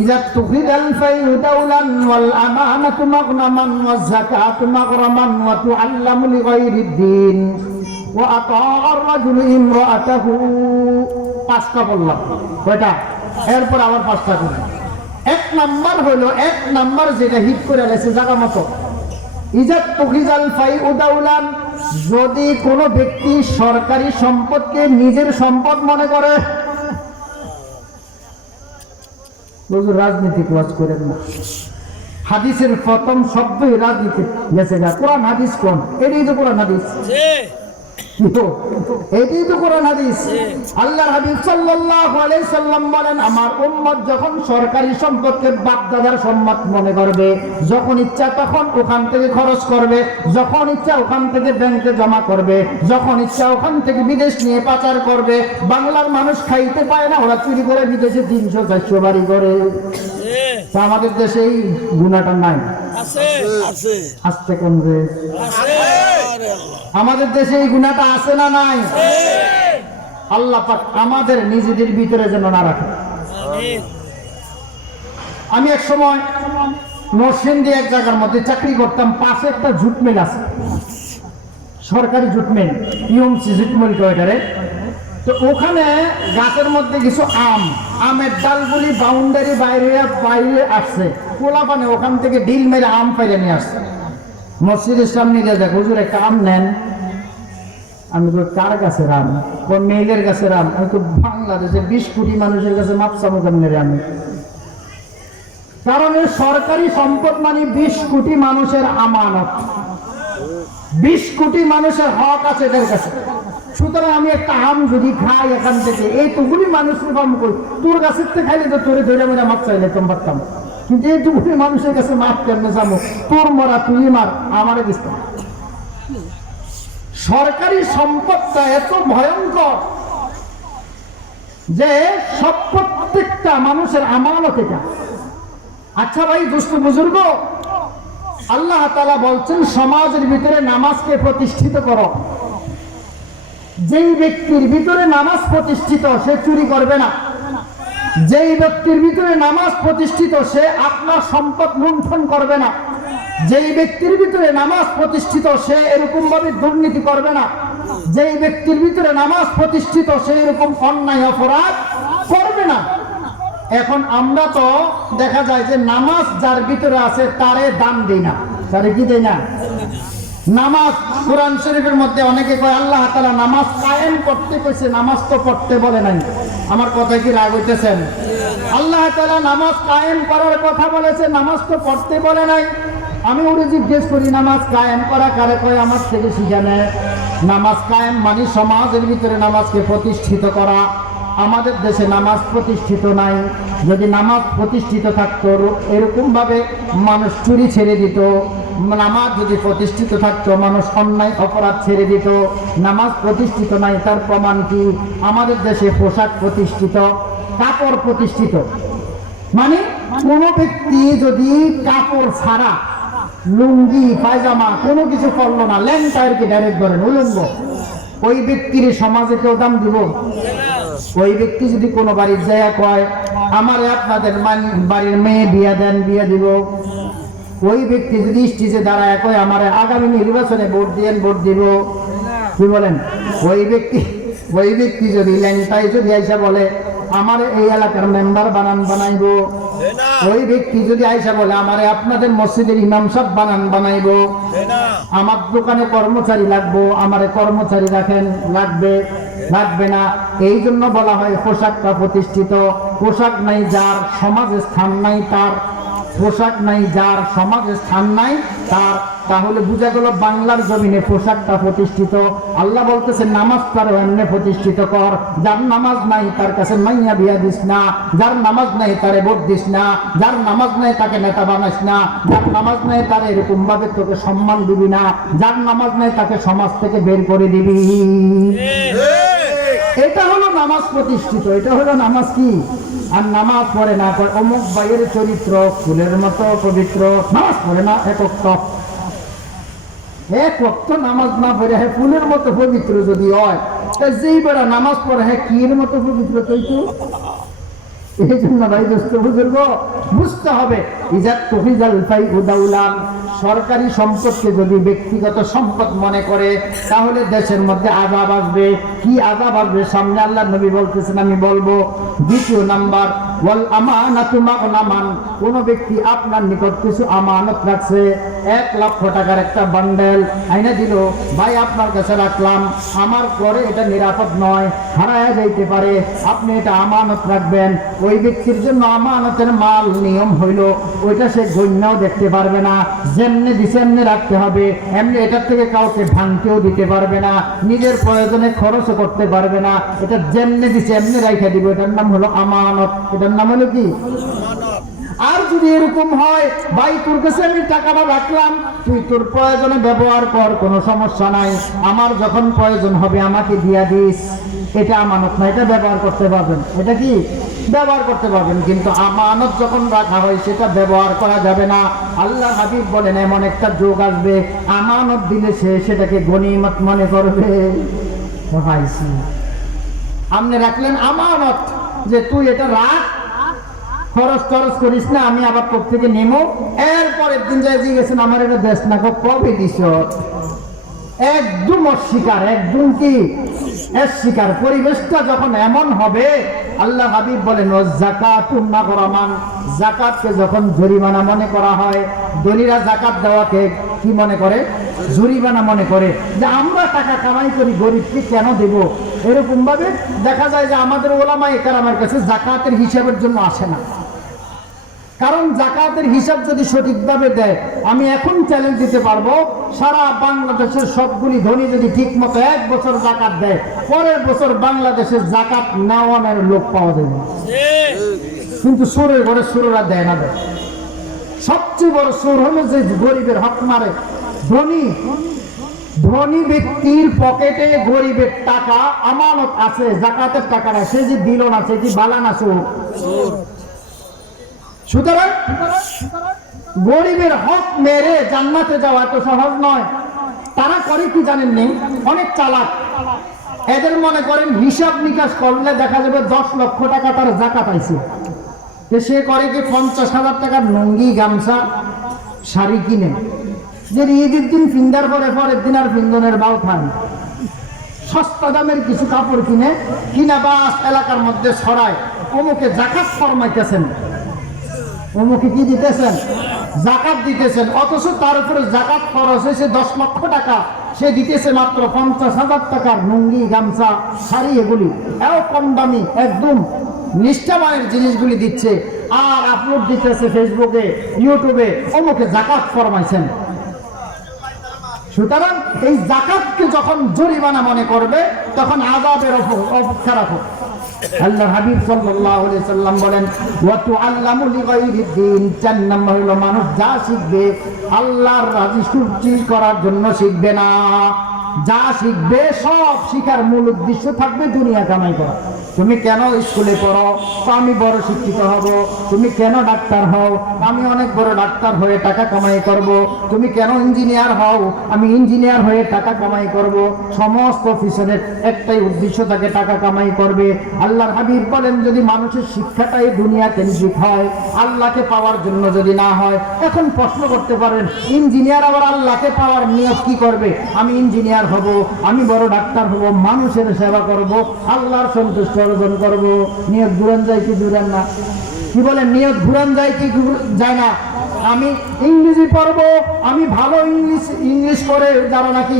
إذا اتخذ الفيء دولا والأمانة مغنما والزكاة مغرما وتعلم لغير الدين وأطاع الرجل امرأته পাঁচটা বললাম, কয়টা? এরপর আবার পাঁচটা করে। এক নাম্বার হলো, এক নাম্বার যেটা হিট করে গেছে জায়গা মতো, ইজাত তুখিজাল ফাইউ দাওলান, যদি কোনো ব্যক্তি সরকারি সম্পদকে নিজের সম্পদ মনে করে। রাজনীতি ওয়াজ করেন না, হাদিসের প্রথম শব্দই রাজনীতি গেছে গা। কোরআন হাদিস কোন? এটাই তো কোরআন হাদিস, এটাই তো কোরআন হাদিস। আল্লাহর হাবিব সাল্লাল্লাহু আলাইহি সাল্লাম বলেন, আমার উম্মত যখন সরকারি সম্পদকে বাপদাদার সম্পদ মনে করবে, যখন ইচ্ছা তখন ওখান থেকে খরচ করবে, যখন ইচ্ছা ওখান থেকে ব্যাংকে জমা করবে, যখন ইচ্ছা ওখান থেকে বিদেশ নিয়ে পাচার করবে। বাংলার মানুষ খাইতে পায় না, ওরা চুরি করে বিদেশে 300-400 বাড়ি করে। তা আমাদের দেশে এই গুণাটা নাই, আসতে কমবে। আমাদের দেশে এই গুণাটা আছে না নাই? আল্লাহ পাক আমাদের নিজেদের ভিতরে যেন না রাখে। আমি এক সময় নরসিংদী এক জায়গার মধ্যে চাকরি করতাম, পাশে একটা জুট মিল আছে, সরকারি jute mill, UMC jute mill কয়টারে। তো ওখানে গাছের মধ্যে কিছু আমের ডালগুলি বাউন্ডারি বাইরে বাইরে আসছে, কোলা পানে ওখান থেকে ডিল মেরে আম পাইরে নিয়ে আসছে। মসজিদের সামনে গিয়ে দেখ, হুজুর একটা আম নেন। আমি তো কার গাছের আম? কোন মেয়েদের গাছের আম? আমি তো বাংলাদেশে 20 কোটি মানুষের কাছে মাপসামো কেমনে আমি। কারণ এই সরকারি সম্পদ মানে 20 কোটি মানুষের আমানত, 20 কোটি মানুষের হক আছে এদের কাছে। সুতরাং আমি একটা আম যদি খাই এখান থেকে, এইটুকুনি মানুষের কম করি। তোর গাছের থেকে খাইলে তো তোরে ধরে মেরে মাপ চাইলে তোম পারতাম, কিন্তু এইটুকুনি মানুষের কাছে মাপ কেমনে যাবো? তোর মরা তুই মার, আমারে দিস। সরকারি সম্পদটা এত ভয়ঙ্কর যে সব প্রত্যেকটা মানুষের আমানত এটা। আচ্ছা ভাই দুষ্ট বুজুর্গ, আল্লাহ তাআলা বলছেন সমাজের ভিতরে নামাজকে প্রতিষ্ঠিত করো। যেই ব্যক্তির ভিতরে নামাজ প্রতিষ্ঠিত সে চুরি করবে না, যেই ব্যক্তির ভিতরে নামাজ প্রতিষ্ঠিত সে আপনার সম্পদ লুণ্ঠন করবে না, যেই ব্যক্তির ভিতরে নামাজ প্রতিষ্ঠিত সে এরকম ভাবে দুর্নীতি করবে না, যেই ব্যক্তির ভিতরে নামাজ প্রতিষ্ঠিত সে এরকম অন্যায় অপরাধ করবে না। এখন আমরা তো দেখা যায় যে নামাজ যার ভিতরে আছে তারে দাম দেই না, তারে কি দেই না? নামাজ কোরআন শরীফের মধ্যে অনেকে কয় আল্লাহ তাআলা নামাজ কায়েম করতে কইছে, নামাজ তো পড়তে বলে নাই। আমার কথা কি রাগ হইতেছেন? আল্লাহ তাআলা নামাজ কায়েম করার কথা বলেছে, নামাজ তো পড়তে বলে নাই। আমি ওরে জিজ্ঞেস করি নামাজ কায়েম করা কারে কয়? আমার থেকে শিখে নেয়। নামাজ কায়েম মানে সমাজের ভিতরে নামাজকে প্রতিষ্ঠিত করা। আমাদের দেশে নামাজ প্রতিষ্ঠিত নাই। যদি নামাজ প্রতিষ্ঠিত থাকতো এরকম ভাবে মানুষ চুরি ছেড়ে দিত, নামাজ যদি প্রতিষ্ঠিত থাকতো মানুষ অন্যায় অপরাধ ছেড়ে দিত। নামাজ প্রতিষ্ঠিত নাই, তার প্রমাণ কি? আমাদের দেশে পোশাক প্রতিষ্ঠিত, কাপড় প্রতিষ্ঠিত। মানে কোন ব্যক্তি যদি কাপড় ছাড়া লুঙ্গি পায়জামা কোনো কিছু করলো না, ল্যাংটাকে ডাইরেক্ট ধরেন উলঙ্গ, ওই ব্যক্তির সমাজে কেউ দাম দিব? ওই ব্যক্তি যদি কোনো বাড়ির জায়গা কয় আমারে আপনাদের বাড়ির মেয়ে বিয়া দেন, বিয়া দিব। ওই ব্যক্তি যদি স্টেজে দাঁড়ায় কয় আমারে আগামী নির্বাচনে ভোট দিয়েন, ভোট দিব। কি বলেন? ওই ব্যক্তি যদি ল্যাংটাই যদি আইসা বলে আমারে এই এলাকার মেম্বার বানাইব, ওই ব্যক্তি যদি আইসা বলে আমারে আপনাদের মসজিদের ইমাম সাহেব বানাইব, আমার দোকানে কর্মচারী লাগবো, আমারে কর্মচারী রাখেন, লাগবে না। এই জন্য বলা হয় পোশাকটা প্রতিষ্ঠিত। পোশাক নাই যার, সমাজে স্থান নাই তার। পোশাক নাই, যার সমাজে স্থান নাই তার, তাহলে বোঝা গেল বাংলার জমিনে পোশাকটা প্রতিষ্ঠিত। আল্লাহ বলতেছে নামাজ তার এমনি প্রতিষ্ঠিত কর, যার নামাজ নাই তার কাছে মাইয়া বিয়া দিস না, যার নামাজ নাই তারে ভোট দিস না, যার নামাজ নাই তাকে নেতা বানাস না, যার নামাজ নাই তার এরকম ভাবে তোকে সম্মান দিবি না, যার নামাজ নাই তাকে সমাজ থেকে বের করে দিবি। এটা হলো নামাজ প্রতিষ্ঠিত, এটা হলো নামাজ কি? আর নামাজ পড়ে না, অমুক ভাইয়ের চরিত্র ফুলের মতো পবিত্র, নামাজ পড়ে না এক ওয়াক্ত নামাজ না পড়ে হ্যাঁ ফুলের মতো পবিত্র যদি হয়, যেই বেড়া নামাজ পড়ে হ্যাঁ কির মতো পবিত্র তৈরি। এই জন্য ভাই দোস্ত বুজুর্গ বুঝতে হবে, ইজাত তফিজাল ফাই উদাউলান, সরকারি সম্পদকে যদি ব্যক্তিগত সম্পদ মনে করে তাহলে দেশের মধ্যে আযাব আসবে। কি আযাব আসবে সামনে আল্লাহ নবী বলতেছেন, আমি বলবো। দ্বিতীয় নাম্বার, ওয়াল আমানাতু মাগনামান, কোন ব্যক্তি আপনার নিকট কিছু আমানত রাখছে, 1 লক্ষ টাকার একটা বান্ডেল আইনা দিল, ভাই আপনার কাছে রাখলাম, আমার পরে এটা নিরাপদ নয়, হারায় যাইতে পারে, আপনি এটা আমানত রাখবেন। ওই ব্যক্তির জন্য আমানতের মাল নিয়ম হইল ওইটা সে গণ্যও দেখতে পারবে না, যেমনি দিছে এমনি রাখতে হবে, এমনি এটার থেকে কাউকে ভাঙতেও দিতে পারবে না, নিজের প্রয়োজনে খরচও করতে পারবে না, এটা যেমনি দিছে এমনি রাইখা দিব, এটার নাম হলো আমানত, এটার নাম হলো কি? আর যদি এরকম হয়, ভাই তোর কাছে আমি টাকাটা রাখলাম, তুই তোর প্রয়োজনে ব্যবহার কর, কোনো সমস্যা নাই, আমার যখন প্রয়োজন হবে আমাকে দিয়া দিস, এটা আমানত না, এটা ব্যবহার করতে পারবেন, এটা কি ব্যবহার করতে পারবেন। কিন্তু আমানত যখন রাখা হয় সেটা ব্যবহার করা যাবে না। আল্লাহ হাবিব বলেন এমন একটা যুগ আসবে, আমানত দিলে সে সেটাকে গনিমত মনে করবে। আপনি রাখলেন আমানত যে তুই এটা রাখ, খরচ টরচ করিস না, আমি আবার তোর থেকে নেমো, এরপরের দিন যাই গেছেন আমার এটা দেশ না কবে দিস, একদম অস্বীকার, একদম কি অস্বীকার। পরিবেশটা যখন এমন হবে, আল্লাহ হাবিব বলেন যাকাতুন মাগরামান, যাকাতকে যখন জরিমানা মনে করা হয়, ধনীরা যাকাত দেওয়াকে কি মনে করে? জরিমানা মনে করে, যে আমরা টাকা কামাই করি গরিবকে কেন দেব। এরকম ভাবে দেখা যায় যে আমাদের ওলামায়ে কেরামের কাছে যাকাতের হিসাবের জন্য আসে না। কারণ যাকাতের হিসাব যদি সঠিকভাবে দেয়, আমি এখন চ্যালেঞ্জ দিতে পারবো, সারা বাংলাদেশের সবগুলি ধনী যদি ঠিক মতো 1 বছর যাকাত দেয়, পরের বছর বাংলাদেশের যাকাত নেওয়ানোর লোক পাওয়া যাবে। কিন্তু সুরের ঘরে সুররা দেয় না। দেয় সবচেয়ে বড় সুর হলো যে গরিবের হক মারে। ধনী ব্যক্তির পকেটে গরিবের টাকা আমানত আছে, যাকাতের টাকাটা সে যে দিল না, সে কি বালা না সুর? সুতরাং গরিবের হক মেরে জান্নাতে যাওয়া এত সহজ নয়। তারা করে কি জানেননি? অনেক চালাক। এদের মনে করেন হিসাব নিকাশ করলে দেখা যাবে 10 লক্ষ টাকা তার যাকাত আইছে, সে করে কি 50,000 টাকার লুঙ্গি গামছা শাড়ি কিনে, যে ঈদের দিন ফিন্দার পরে পরের দিন আর ফিন্দনের বাউ খান, সস্তা দামের কিছু কাপড় কিনা বাস এলাকার মধ্যে ছড়ায়, অমুকে যাকাত ফরমাইতেছেন, অমুকে কি দিতেছেন? যাকাত দিতেছেন। অথচ তার উপরে যাকাত খরচ হয়েছে 10 লক্ষ টাকা, সে দিতেছে মাত্র 50,000 টাকার লুঙ্গি গামছা শাড়ি, এগুলি এও কম দামি একদম নিষ্ঠাবানের জিনিসগুলি দিচ্ছে, আর আপলোড দিতেছে ফেসবুকে ইউটিউবে, অমুকে যাকাত ফরমাইছেন। সুতরাং এই যাকাতকে যখন জরিমানা মনে করবে, তখন আযাবের অপেক্ষা রাখো। আল্লাহ হাবিব সাল্লাল্লাহু আলাইহি সাল্লাম বলেন, ওয়া তুআল্লামু লিগাইরিদ দ্বীন, 4 নম্বর হলো মানুষ যা শিখবে আল্লাহর রাজি খুশি করার জন্য শিখবে না। যা শিখবে সব শিখার মূল উদ্দেশ্য থাকবে দুনিয়া কামাই করা। তুমি কেন স্কুলে পড়ো? তো আমি বড় শিক্ষিত হব। তুমি কেন ডাক্তার হও? আমি অনেক বড় ডাক্তার হয়ে টাকা কামাই করব। তুমি কেন ইঞ্জিনিয়ার হও? আমি ইঞ্জিনিয়ার হয়ে টাকা কামাই করব। সমস্ত পিছনের একটাই উদ্দেশ্য থাকে, টাকা কামাই করবে। আল্লাহর হাবিব বলেন, যদি মানুষের শিক্ষাটাই দুনিয়া কেন্দ্রিক হয়, আল্লাহকে পাওয়ার জন্য যদি না হয়, এখন প্রশ্ন করতে পারেন ইঞ্জিনিয়ার আবার আল্লাহকে পাওয়ার নিয়ত কি করবে? আমি ইঞ্জিনিয়ার হব, আমি বড় ডাক্তার হব, মানুষের সেবা করব, আল্লাহর সন্তুষ্ট অর্জন করব। নিয়ত ঘুরান যায় কি ঘুরান না? কি বলেন? নিয়ত ঘুরান যায় কি যায় না? আমি ইংরেজি পড়বো, আমি ভালো ইংলিশ করে যারা নাকি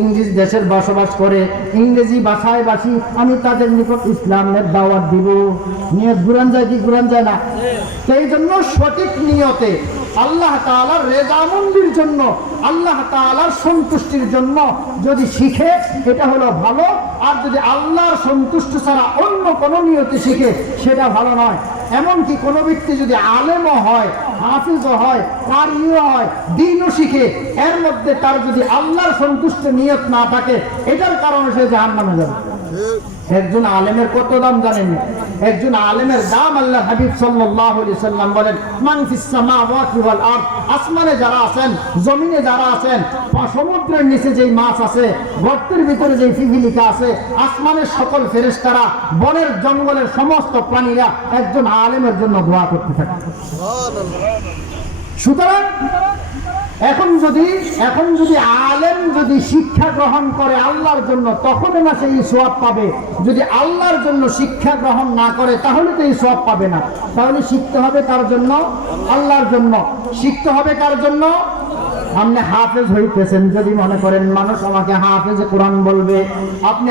ইংলিশ দেশের বসবাস করে ইংরেজি ভাষায় বাসি, আমি তাদের নিকট ইসলামের দাওয়াত দিব। নিয়ত ঘুরান যায় কি ঘুরান যায় না? সেই জন্য সঠিক নিয়তে আল্লাহ তাআলার রেজামন্দির জন্য, আল্লাহ তাআলার সন্তুষ্টির জন্য যদি শিখে এটা হলো ভালো, আর যদি আল্লাহর সন্তুষ্টি ছাড়া অন্য কোনো নিয়তে শিখে সেটা ভালো নয়। এমনকি কোনো ব্যক্তি যদি আলেমও হয়, হাফিজও হয়, কারিও হয়, দ্বীনও শিখে, এর মধ্যে তার যদি আল্লাহর সন্তুষ্ট নিয়ত না থাকে, এটার কারণে সে জাহান্নামে যাবে। একজন আলেমের কত দাম জানেন? একজন আলেমের দাম আল্লাহ হাবিব সাল্লাল্লাহু আলাইহি সাল্লাম বলেন, মান ফিস সামাওয়াতি ওয়াল আরদ, আসমানে যারা আছেন, জমিনে যারা আছেন, সমুদ্রের নিচে যেই মাছ আছে, গর্তের ভিতরে যেই পিপিলিকা আছে, আসমানের সকল ফেরেশতারা, বনের জঙ্গলের সমস্ত প্রাণীরা একজন আলেমের জন্য দোয়া করতে থাকে। সুতরাং এখন যদি আলেম যদি শিক্ষা গ্রহণ করে আল্লাহর জন্য, তখন না সেই সওয়াব পাবে। যদি আল্লাহর জন্য শিক্ষা গ্রহণ না করে তাহলে তো এই সওয়াব পাবে না। তাহলে শিখতে হবে কার জন্য? আল্লাহর জন্য। শিখতে হবে কার জন্য? আপনি হাফেজ হইতেছেন, যদি মনে করেন মানুষ আমাকে হাফেজে কোরআন বলবে, আপনি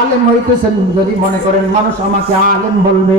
আলেম হইতেছেন যদি মনে করেন মানুষ আমাকে আলেম বলবে,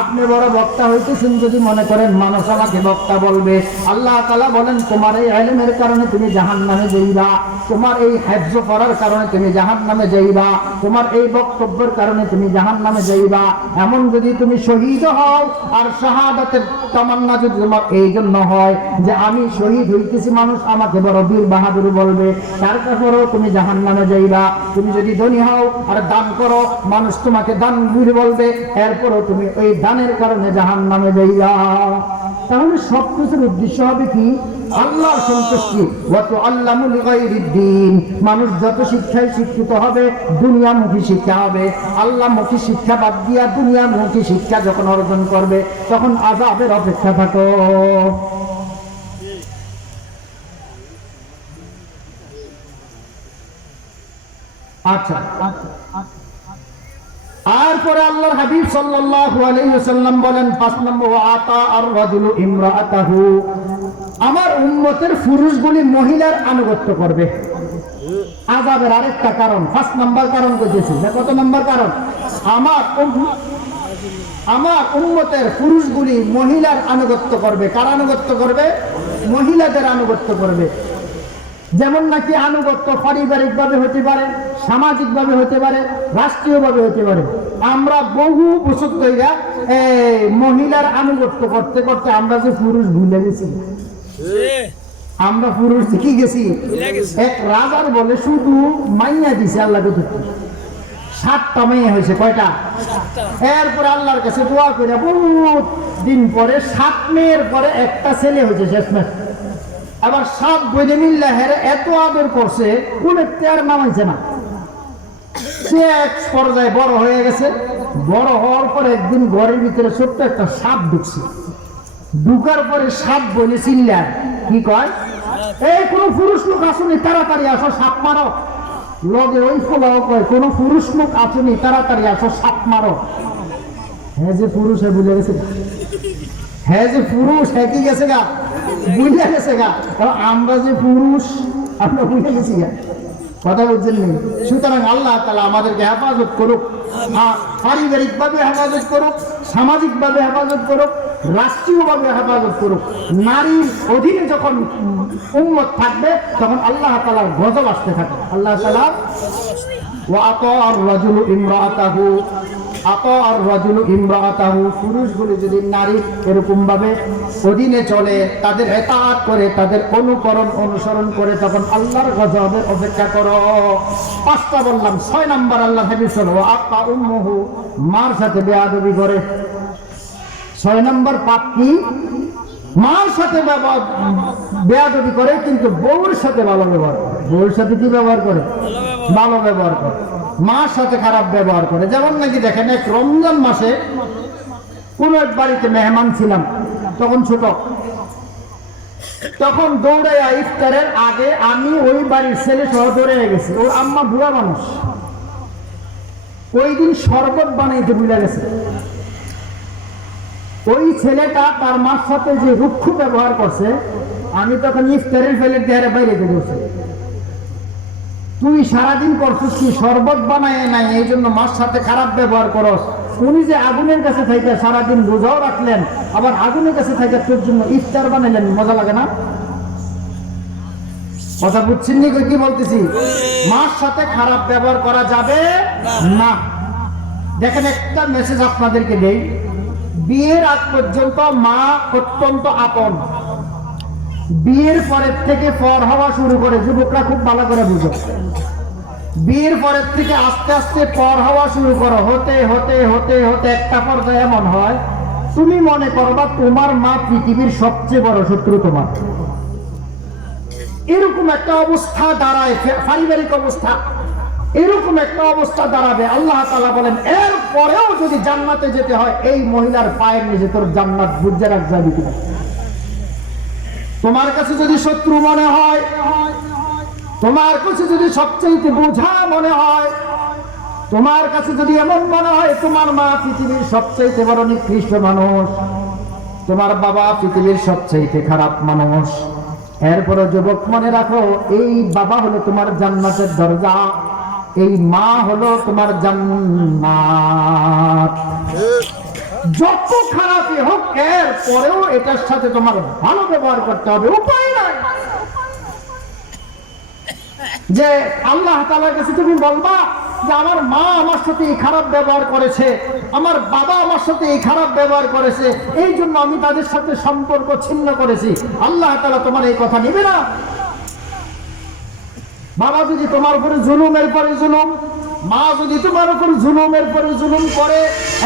আপনি বড় বক্তা হইতেছেন যদি মনে করেন মানুষ আমাকে বক্তা বলবে, আল্লাহ তাআলা বলেন তোমার এই ইলমের কারণে তুমি জাহান্নামে যাইবা, তোমার এই হিফজ করার কারণে তুমি জাহান্নামে যাইবা, তোমার এই বক্তব্যের কারণে তুমি জাহান্নামে যাইবা। এমন যদি তুমি শহীদ হও, আর শাহাদাতের তামান্না যদি তোমার এই জন্য হয় যে আমি শহীদ হইতেছি, মানুষ আমাকে বড় বীর বাহাদুর বলবে, তারপরেও তুমি জাহান্নামে যাইবা। তুমি যদি ধনী হও আর দান করো, মানুষ তোমাকে দানবীর বলবে, এরপরও তুমি ওই দানের কারণে জাহান্নামে যাইবা। তাহলে সবকিছুর উদ্দেশ্য হবে কি? আল্লাহর সন্তুষ্টি। ওয়াতু আল্লামু লিগাইরিদ্দিন, মানুষ যত শিক্ষায় শিক্ষিত হবে দুনিয়ামুখী শিক্ষা হবে। আল্লাহমুখী শিক্ষা বাদ দিয়া দুনিয়ামুখী শিক্ষা যখন অর্জন করবে তখন আযাবের অপেক্ষা থাকো। আচ্ছা, আর পরে আল্লাহর হাবিব সাল্লাল্লাহু আলাইহি ওয়াসাল্লাম বলেন 5 নম্বর, আতা আর রাজুলু ইমরাআতাহু, আমার উম্মতের পুরুষগুলি মহিলার আনুগত্য করবে। আযাবের আরেকটা কারণ, 5 নম্বর কারণ কইতেছি। কত নম্বর কারণ? আমার উম্মতের পুরুষগুলি মহিলার আনুগত্য করবে। কার আনুগত্য করবে? মহিলাদের আনুগত্য করবে। যেমন নাকি আনুগত্য পারিবারিকভাবে হতে পারে, সামাজিকভাবে হতে পারে, রাষ্ট্রীয়ভাবে হতে পারে। আমরা বহু বছর ধরে মহিলার আনুগত্য করতে করতে আমরা যে পুরুষ ভুলে গেছি। আমরা পুরুষ কি গেছি? এক রাজার বলে শুধু মাইয়া দিছে আল্লাহ, 7টা মেয়ে হয়েছে। কয়টা? এরপরে আল্লাহর কাছে দোয়া করে বহুত দিন পরে 7 মেয়ের পরে একটা ছেলে হয়েছে শেষমেশ। আবার 7 বইনে মিল্লা হেরে এত আদর করছে, কোন একটি আর নামাইছে না। সে এক পর্যায়ে বড় হয়ে গেছে। বড় হওয়ার পর একদিন ঘরের ভিতরে ছোট্ট একটা সাপ ঢুকছে। ঢুকার পরে 7 বইনে চিল্লায়, কি কয়, এই কোন পুরুষ লোক আসুনি, তাড়াতাড়ি আসো, সাপ মারো। লগে ওই ফলাও কয়, কোন পুরুষ লোক আসুনি, তাড়াতাড়ি আসো, সাপ মারো। হ্যাঁ যে পুরুষ হ্যাঁ বুঝে গেছে, হ্যাঁ যে পুরুষ হ্যাঁ কি গেছে গা, বুঝে গেছে গা। আমরা যে পুরুষ আমরা বুঝে গেছি গা, কথা বলছেন নেই। সুতরাং আল্লাহ তাআলা আমাদেরকে হেফাজত করুক, পারিবারিকভাবে হেফাজত করুক, সামাজিকভাবে হেফাজত করুক, রাষ্ট্রীয়ভাবে হেফাজত করুক। নারীর অধীনে যখন উম্মত থাকবে তখন আল্লাহ তাআলার গজব আসতে থাকে। আল্লাহ তাআলা ওয়া আতাআর রাজুলু ইমরাআতাহু, আতাআর রাজুলু ইমরাআতাহু, পুরুষগুলি যদি নারী এরকম ভাবে অধীনে চলে, তাদের ইতাআত করে, তাদের অনুসরণ করে, তখন আল্লাহর গজবের অপেক্ষা করো। 5টা বললাম। 6 নাম্বার আল্লাহ হাবিব সাল্লাল্লাহু আলাইহি ওয়াসাল্লাম, আতা উম্মুহু, মার সাথে বেয়াদবি করে। 6 নাম্বার পাপ কি? মার সাথে বেয়াদবি করে, কিন্তু বউর সাথে ভালো ব্যবহার করে। বউর সাথে কি ব্যবহার করে? ভালো ব্যবহার করে। মার সাথে খারাপ ব্যবহার করে। যেমন নাকি দেখেন, এক রমজান মাসে কোন এক বাড়িতে মেহমান ছিলাম, তখন ছোট, তখন দৌড়াইয়া ইফতারের আগে আমি ওই বাড়ির ছেলে সহ দৌড়ে গেছি। ওর আম্মা বুড়া মানুষ, ওই দিন শরবত বানাইতে ভুলে গেছে। ওই ছেলেটা তার মার সাথে যে রুক্ষ ব্যবহার করছে, আমি তখন ইফতারের ফেলে দেয়ারে বাইরে বেরোছি। তুই সারাদিন করছিস কি শরবত বানায় নাই, এই জন্য মার সাথে খারাপ ব্যবহার করস। উনি যে আগুনের কাছে থেকে সারাদিন রোজাও রাখলেন, আবার আগুনের কাছে থেকে তোর জন্য ইফতার বানাইলেন, মজা লাগে না? কথা বুঝছেন নি কি বলতেছি? মার সাথে খারাপ ব্যবহার করা যাবে না। দেখেন একটা মেসেজ আপনাদেরকে দেই, বিয়ের আগ পর্যন্ত মা অত্যন্ত আপন, বিয়ের পরের থেকে পর হওয়া শুরু করে, যুবকরা খুব ভালো করে বুঝো, বিয়ের পরের থেকে আস্তে আস্তে পর হওয়া শুরু করো, হতে হতে হতে হতে একটা পর্যায়ে এমন হয় তুমি মনে করবা তোমার মা পৃথিবীর সবচেয়ে বড় শত্রু তোমার। এরকম একটা অবস্থা দাঁড়ায়, পারিবারিক অবস্থা এরকম একটা অবস্থা দাঁড়াবে। আল্লাহ তাআলা বলেন এর পরেও যদি জান্নাতে যেতে হয়, এই মহিলার পায়ের নিচে তোর জান্নাত বুঝে রাখ যাবি কিনা। তোমার কাছে যদি শত্রু মনে হয়, তোমার কাছে যদি সবচেয়ে বোঝা মনে হয়, তোমার কাছে যদি এমন মনে হয় তোমার মা পৃথিবীর সবচেয়ে বড় নিকৃষ্ট মানুষ, তোমার বাবা পৃথিবীর সবচেয়ে খারাপ মানুষ, এরপরে যুবক মনে রাখো এই বাবা হলো তোমার জান্নাতের দরজা, এই মা হলো তোমার জান্নাত। যত খারাপই হোক এর পরেও এটার সাথে তোমার ভালো ব্যবহার করতে হবে, উপায় নাই। যে আল্লাহ তাআলার কাছে তুমি বলবা যে আমার মা আমার সাথে এই খারাপ ব্যবহার করেছে, আমার বাবা আমার সাথে এই খারাপ ব্যবহার করেছে, এই জন্য আমি তাদের সাথে সম্পর্ক ছিন্ন করেছি। আল্লাহ তাআলা তোমার এই কথা নেবে না। বাবা যদি তোমার উপরে জুলুমের পরে জুলুম, মা যদি তোমার উপর জুলুমের পরে জুলুম করে,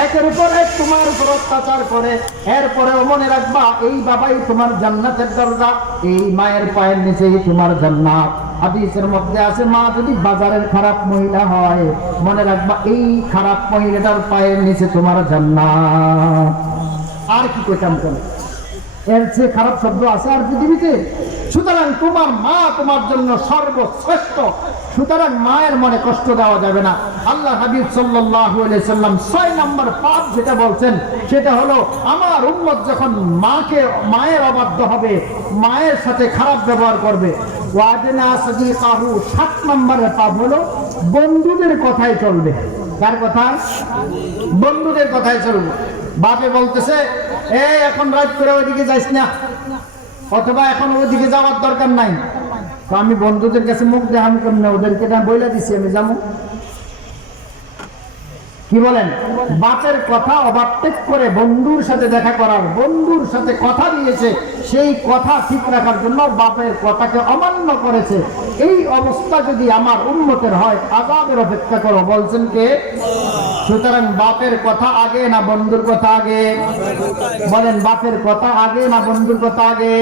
একের উপর এক তোমার উপর অত্যাচার করে, এরপরেও মনে রাখবা এই বাবাই তোমার জান্নাতের দরজা, এই মায়ের পায়ের নিচেই তোমার জান্নাত। হাদিসের মধ্যে আছে মা যদি বাজারের খারাপ মহিলা হয়, মনে রাখবা এই খারাপ মহিলাটার পায়ের নিচে তোমার জান্নাত। আর কি কইতাম করে, এর চেয়ে খারাপ শব্দ আছে আর পৃথিবীতে? সুতরাং তোমার মা তোমার জন্য সর্বশ্রেষ্ঠ, সুতরাং মায়ের মনে কষ্ট দেওয়া যাবে না। আল্লাহ হাবিব সাল্লাল্লাহু আলাইহি সাল্লাম 6 নম্বর পাপ যেটা বলছেন সেটা হলো আমার উম্মত যখন মায়ের অবাধ্য হবে, মায়ের সাথে খারাপ ব্যবহার করবে, ওয়াদনা সাদিকাহু 7 নম্বরের পাপ হলো বন্ধুদের কথাই চলবে। কার কথা? বন্ধুদের কথাই চলবে। বাপে বলতেছে এখন রাত করে ওইদিকে যাইস না, অথবা এখন ওইদিকে যাওয়ার দরকার নাই, তো আমি বন্ধুদের কাছে মুখ দেখাম কেমন, ওদেরকে বইলা দিছি আমি যাবো। কি বলেন? বাপের কথা ওভারটেক করে বন্ধুর সাথে দেখা করার, বন্ধুর সাথে কথা দিয়েছে, সেই কথা ঠিক রাখার জন্য বাপের কথাকে অমান্য করেছে। এই অবস্থা যদি আমার উম্মতের হয়, আযাবের অপেক্ষা করো। বলছেন কে? সুতরাং বাপের কথা আগে না বন্ধুর কথা আগে? বলেন বাপের কথা আগে না বন্ধুর কথা আগে?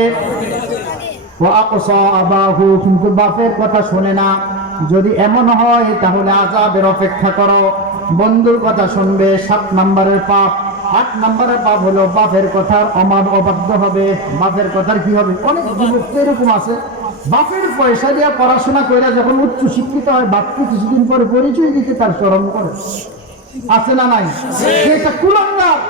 কিন্তু বাপের কথা শোনে না, যদি এমন হয় তাহলে আযাবের অপেক্ষা করো। বন্ধুর কথা শুনবে, 7 নম্বরের পাপ। 8 নম্বরের পাপ হলো বাপের কথার অবাধ্য হবে। বাপের কথার কি হবে? অনেক যুবক এরকম আছে, বাপের পয়সা দিয়ে পড়াশোনা করে যখন উচ্চ শিক্ষিত হয়, বাপকে কিছুদিন পরে পরিচয় দিতে তার শরম করে। আছে না নাই? এটা কুলাঙ্গার।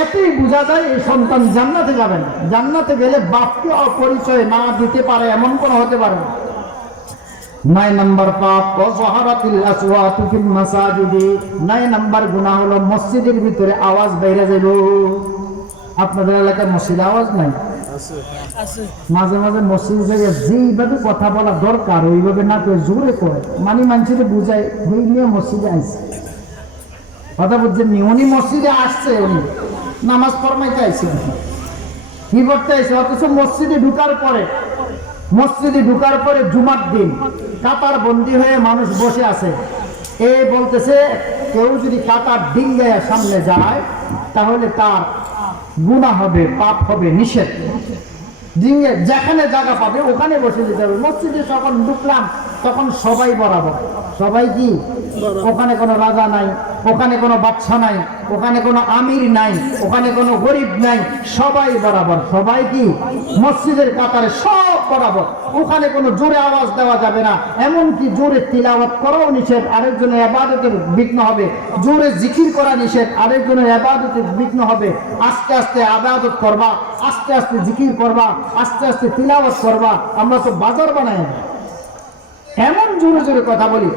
এতেই বোঝা যায় এই সন্তান জান্নাতে যাবে না। জান্নাতে গেলে বাপকে অপরিচয় না দিতে পারে এমন কোন হতে পারে না। 9 নম্বর পাপ ওয়াজাহারাতিল আসওয়াতু ফিল মাসাজিদি। 9 নম্বর গুনাহ হলো মসজিদের ভিতরে আওয়াজ বাইরে যাইব। আপনাদের এলাকায় মসজিদে আওয়াজ নাই? আছে। মাঝে মাঝে মসজিদে যাই যেইভাবে কথা বলা দরকার ওইভাবে না করে জোরে করে, মানে মানুষের বুঝায় এই নিয়ে মসজিদে আইছে। কথা বুঝছেন নি? উনি মসজিদে আসছে, উনি নামাজ পড়াইতে আইছে, কি করতে আইছে, অথচ মসজিদে ঢুকার পরে জুমার দিন কাতার বন্দী হয়ে মানুষ বসে আছে। বলতেছে কেউ যদি কাতার ডিঙ্গায় সামনে যায় তাহলে তার গুনাহ হবে, পাপ হবে, নিষেধ। ডিঙ্গে যেখানে জায়গা পাবে ওখানে বসে যেতে হবে। মসজিদে যখন ঢুকলাম তখন সবাই বরাবর। সবাই কি? ওখানে কোনো রাজা নাই, ওখানে কোনো বাদশা নাই, ওখানে কোনো আমির নাই, ওখানে কোনো গরিব নাই, সবাই বরাবর। সবাই কি? মসজিদের কাতারে সব বরাবর। ওখানে কোনো জোরে আওয়াজ দেওয়া যাবে না, এমনকি জোরে তিলাওয়াত করাও নিষেধ, আরেকজনের ইবাদতের বিঘ্ন হবে। জোরে জিকির করা নিষেধ, আরেকজনের ইবাদতের বিঘ্ন হবে। আস্তে আস্তে ইবাদত করবা, আস্তে আস্তে জিকির করবা, আস্তে আস্তে তিলাওয়াত করবা। আমরা তো বাজার বানাই না, এমন জোরে জোরে কথা বলি।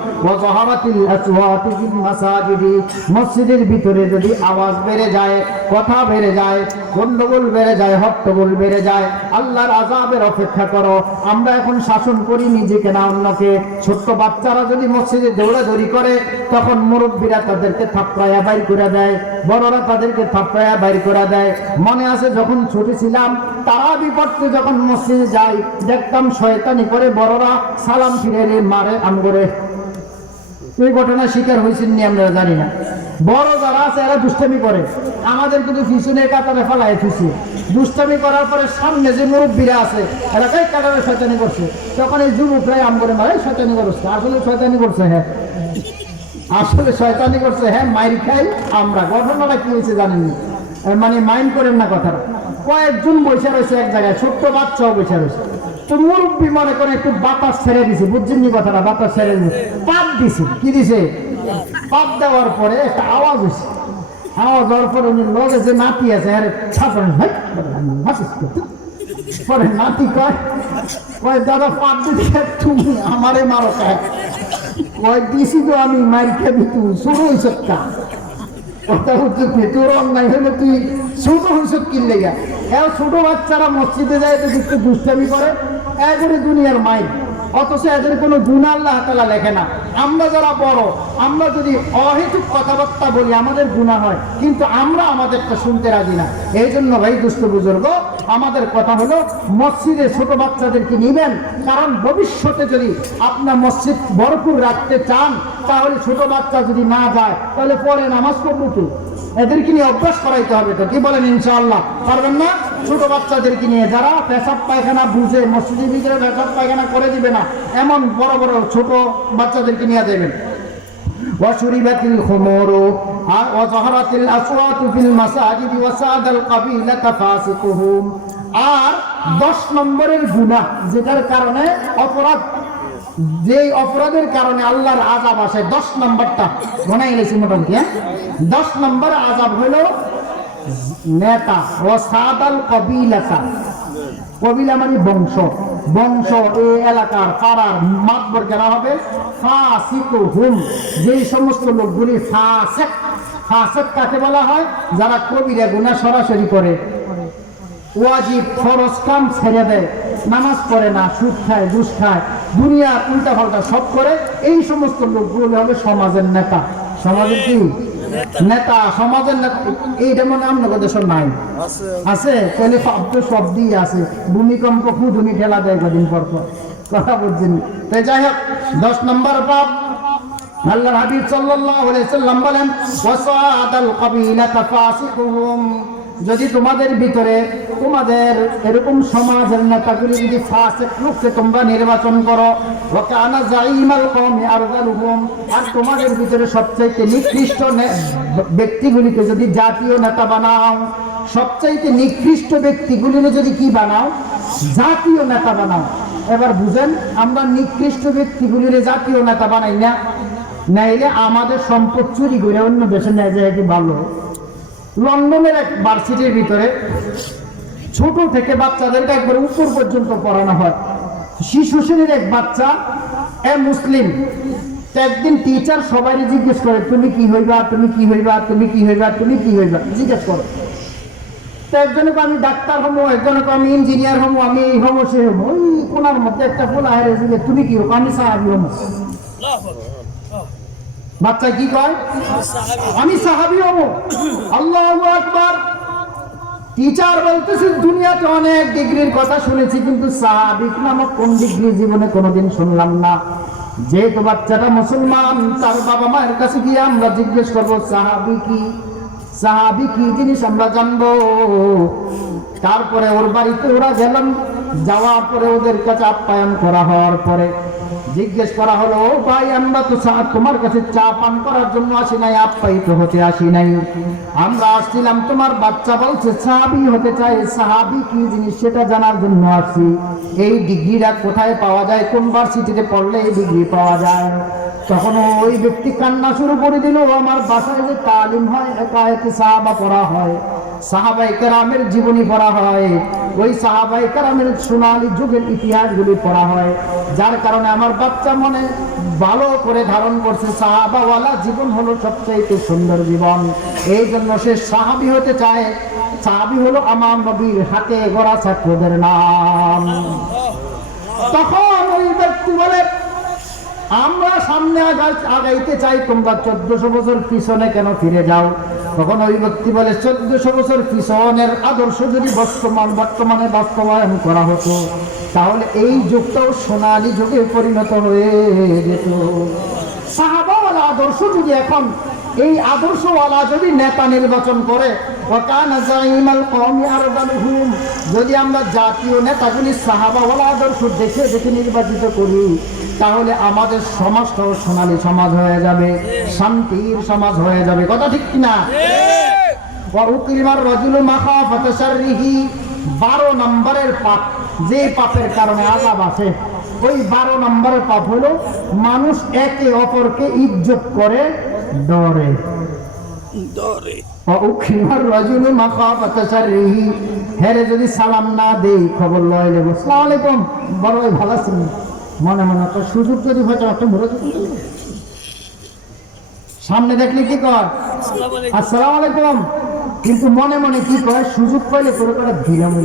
মসজিদের ভিতরে যদি আওয়াজ বেড়ে যায়, কথা বেড়ে যায়, গন্ডগোল বেড়ে যায়, হট্টগোল বেড়ে যায়, আল্লাহর আযাবের অপেক্ষা করো। আমরা এখন শাসন করি নিজেকে না অন্যকে। ছোট্ট বাচ্চারা যদি মসজিদে দৌড়াদৌড়ি করে, তখন মুরব্বীরা তাদেরকে থাপড়াইয়া বাইর করে দেয়, বড়রা তাদেরকে থাপড়াইয়া বাইর করে দেয়। মনে আছে যখন ছোট ছিলাম, তারাবি পড়তে যখন মসজিদে যাই, দেখতাম শয়তানি করে বড়রা সালাম ফিরে মারে আমগরে। এই ঘটনা শিকার হয়েছেন নি আমরা জানি না। বড় যারা আছে এরা দুষ্টামি করে, আমাদের কিন্তু পিছনে কাতারে ফেলায় থুসি। দুষ্টামি করার পরে সামনে যে মুরব্বীরা আছে এরা কই কাতারে শয়তানি করছে, তখন এই যুবকরাই আমগরে মারে শয়তানি করছে। আসলে শয়তানি করছে, হ্যাঁ আসলে শয়তানি করছে, হ্যাঁ মাইর খাই আমরা। ঘটনাটা কি হয়েছে জানেন? মানে মাইন্ড করেন না কথাটা। কয়েকজন বসে রয়েছে এক জায়গায়, ছোট্ট বাচ্চাও বসে রয়েছে। তো মুরব্বী মনে করে একটু বাতাস ছেড়ে দিছে, বুঝছেন নি কথাটা? বাতাস ছেড়ে দিছে, পাপ দিছে। কি দিছে? পাপ দেওয়ার পরে একটা আওয়াজ হয়েছে। আওয়াজ হওয়ার পরে উনি লগে যে নাতি আছে আরে ছাপড়েন, পরে নাতি কয় কয় দাদা পাপ দিতে তুমি আমারে মারো কাজ। কয় দিছি তো আমি, মার খাবি তুই, শুরু হয়েছ কা? কথা হচ্ছে ভেতর অন্যায় হলে তুই ছোট হয়েছ কিনলে গা। এর ছোট বাচ্চারা মসজিদে যায় তো একটু দুষ্টামি করে, এগুলি দুনিয়ার মাইক, অথচ এদের কোনো গুনাহ আল্লাহ তাআলা লেখে না। আমরা যারা বড়, আমরা যদি অহেতুক কথাবার্তা বলি আমাদের গুনাহ হয়, কিন্তু আমরা আমাদেরটা শুনতে রাজি না। এই জন্য ভাই দুষ্ট বুজুর্গ, আমাদের কথা হলো মসজিদে ছোট বাচ্চাদেরকে নিবেন, কারণ ভবিষ্যতে যদি আপনার মসজিদ ভরপুর রাখতে চান, তাহলে ছোট বাচ্চা যদি না যায় তাহলে পরে নামাজ পড়বো কি? এদেরকে নিয়ে অভ্যাস করাইতে হবে। তো কি বলেন? ইনশাআল্লাহ পারবেন না? ছোট বাচ্চাদেরকে নিয়ে যারা পেশাব পায়খানা বুঝে মসজিদের ভিতরে পেশাব পায়খানা করে দিবে না, এমন বড় বড় ছোট বাচ্চাদেরকে নিয়ে দেবেন। ওয়াশুরিবাতিল খুমুরু ওয়াযাহারাতিল আসওয়াতু ফিল মাসাজিদ ওয়াসাদাল কাবিলাতা ফাসিকুহুম। আর 10 নম্বরের গুনাহ, যেটার কারণে অপরাধ, যেই অপরাধের কারণে আল্লাহর আযাব আসে, 10 নম্বরটা গোনাই গেছি মোটামুটি। 10 নম্বর আযাব হলো নেতা ও সাদাল কবিলাতা। কবিলা মানে বংশ, বংশ এই এলাকার পাড়ার মাতবর যারা হবে, ফাসিকুহুম, যেই সমস্ত লোকগুলি ফাসিক। ফাসিক কাকে বলা হয়? যারা কবিরা গুনাহ সরাসরি করে, ওয়াজিব ফরজ কাম ছেড়ে দেয়, নামাজ পড়ে না, সুদ খায়, ঘুষ খায়, দুনিয়ার উল্টা পাল্টা সব করে, এই সমস্ত লোকগুলো হবে সমাজের নেতা। সমাজের কি নেতা? সমাজের নেতা। এইটা মনে আপনার দেশ নাই আছে? তাহলে সব দিয়ে আছে। ভূমিকম্প খুদুনি ঠেলা দেয় কদিন পর পর, কথা বুঝছেন? তাই যাই হোক, 10 নম্বর পাপ আল্লাহর হাবিব সাল্লাল্লাহু আলাইহি সাল্লাম বলেন, ওয়াসাদাল কাবিলাতা ফাসিকুহুম। যদি তোমাদের ভিতরে তোমাদের এরকম সমাজের নেতাগুলি যদি ফাসিক লোককে তোমরা নির্বাচন করো, ওয়া কানা যাইমাল কওমি আরযালুহুম, আর তোমাদের ভিতরে সবচাইতে নিকৃষ্ট ব্যক্তিগুলিকে যদি জাতীয় নেতা বানাও, সবচাইতে নিকৃষ্ট ব্যক্তিগুলিকে যদি কি বানাও? জাতীয় নেতা বানাও। এবার বুঝেন, আমরা নিকৃষ্ট ব্যক্তিগুলির জাতীয় নেতা বানাই না, নাইলে আমাদের সম্পদ চুরি করে অন্য দেশে নিয়ে যায় কি ভালো। লন্ডনের এক ভার্সিটির ভিতরে ছোট থেকে বাচ্চাদেরকে একবার উপর পর্যন্ত পড়ানো হয়। শিশু শ্রেণীর এক বাচ্চা, মুসলিম। একদিন টিচার সবাই জিজ্ঞেস করে, তুমি কি হইবা, তুমি কি হইবা, তুমি কি হইবা, তুমি কি হইবা, জিজ্ঞেস করো। তো একজনকে আমি ডাক্তার হবো, একজনকে আমি ইঞ্জিনিয়ার হবো, আমি এই হবো সে হবো। ওই কোনার মধ্যে একটা ফোলা হেরেছিল, তুমি কি হবো? আমি সাহাবি হবো। বাচ্চা কি কয়? আমি সাহাবী হব। আল্লাহু আকবার। টিচার বলতেছে, দুনিয়াতে অনেক ডিগ্রির কথা শুনেছি, কিন্তু সাহাবী নামক কোন ডিগ্রি জীবনে কোনোদিন শুনলাম না। যেহেতু বাচ্চাটা মুসলমান, তার বাবা মায়ের কাছে গিয়ে আমরা জিজ্ঞেস করবো, সাহাবী কি? সাহাবী কি জিনিস আমরা জানবো। তারপরে ওর বাড়িতে ওরা গেলাম, যাওয়ার পরে ওদের কাছে আপ্যায়ন করা হওয়ার পরে জিজ্ঞেস করা হলো, ও ভাই, আমরা তো তোমার কাছে চা পান করার জন্য আসি নাই, আপ্যায়িত হতে আসি নাই, আমরা আসছিলাম তোমার বাচ্চা বলছে সাহাবী হতে চাই, সাহাবী কি জিনিস সেটা জানার জন্য আসছি। এই ডিগ্রিটা কোথায় পাওয়া যায়, কোন ভার্সিটিতে পড়লে এই ডিগ্রি পাওয়া যায়? তখন ওই ব্যক্তি কান্না শুরু করে দিল, আমার বাসায় যে তালিম হয়, একায়েতে সাহাবা পড়া হয়, সাহাবায়ে কেরামের জীবনী পড়া হয়, ওই সাহাবায়ে কেরামের সোনালী যুগের ইতিহাসগুলি পড়া হয়, যার কারণে আমার বাচ্চা মনে ভালো করে ধারণ করছে সাহাবাওয়ালা জীবন হলো সবচেয়ে সুন্দর জীবন, এই জন্য সে সাহাবী হতে চায়। সাহাবী হলো আমার নবীর হাতে গড়া ছাত্রদের নাম। তখন ওই ব্যক্তি বলে, আমরা সামনে আগাইতে চাই, তোমরা 1400 বছর পিছনে কেন ফিরে যাও? তখন ওই ব্যক্তি বলে, 1400 বছর পিছনের আদর্শ যদি বর্তমানে বাস্তবায়ন করা হতো, তাহলে এই যুগটাও সোনালী যুগে পরিণত হয়ে যেত। সাহাবাওয়ালা আদর্শ যদি এখন এই আদর্শওয়ালা যদি নেতা নির্বাচন করে, যদি আমরা জাতীয় নেতাগুলি সাহাবাওয়ালা আদর্শ দেখে দেখে নির্বাচিত করি, তাহলে আমাদের সমাজটাও সোনালী সমাজ হয়ে যাবে, শান্তির সমাজ হয়ে যাবে। কথা ঠিক কিনা? 12 নম্বরের পাপ, যে পাপের কারণে আযাব আছে, ওই 12 নম্বরের পাপ হলো মানুষ একে অপরকে ইজ্জত করে ডরে। হেরে যদি সালাম না দেই, খবর লয় নেব, আসসালামু আলাইকুম, বড় ভাই ভালো আছেন, মনে মনে একটা সুযোগ যদি হয়তো একটা ঘুরে সামনে দেখলে কি কর, আসসালামু আলাইকুম, কিন্তু মনে মনে কি কয়, সুযোগ পাইলে করে করে দিলাম।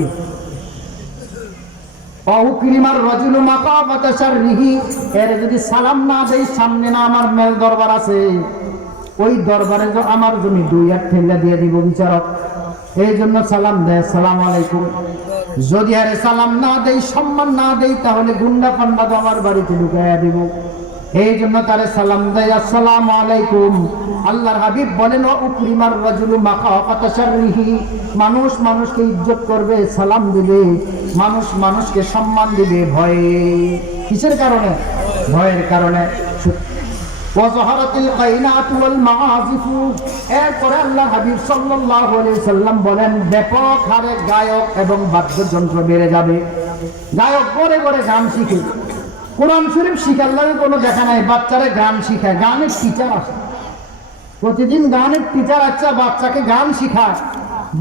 এর যদি সালাম না দেই, সামনে না আমার মেল দরবার আছে, ওই দরবারে আমার জমি 2 হাত ঠেলা দিয়ে দিব বিচারক, এই জন্য সালাম দেয়, আসসালামু আলাইকুম। যদি আরে সালাম না দেই, সম্মান না দেই, তাহলে গুন্ডা পান্ডা তো আমার বাড়িতে ঢুকাইয়া দিব, এই জন্য তারে সালাম দেয়, আসসালামু আলাইকুম। আল্লাহর হাবিব বলেন, উকরিমার রাজুলু মাখাফাতা শাররিহি, মানুষ মানুষকে ইজ্জত করবে, সালাম দিবে, মানুষ মানুষকে সম্মান দিবে ভয়ে। কিসের কারণে? ভয়ের কারণে। ওয়াজাহারাতিল কাইনাতু ওয়াল মাআজিফু, এরপরে আল্লাহর হাবিব সাল্লাল্লাহু আলাইহি সাল্লাম বলেন, ব্যাপক হারে গায়ক এবং বাদ্যযন্ত্র বেড়ে যাবে। গায়ক করে করে গান শিখে, কোরআন শরীফ শিখার লাগে কোনো দেখা নাই, বাচ্চারা গান শিখায়, গানের টিচার আছে, প্রতিদিন গানের টিচার আছে, বাচ্চাকে গান শিখায়।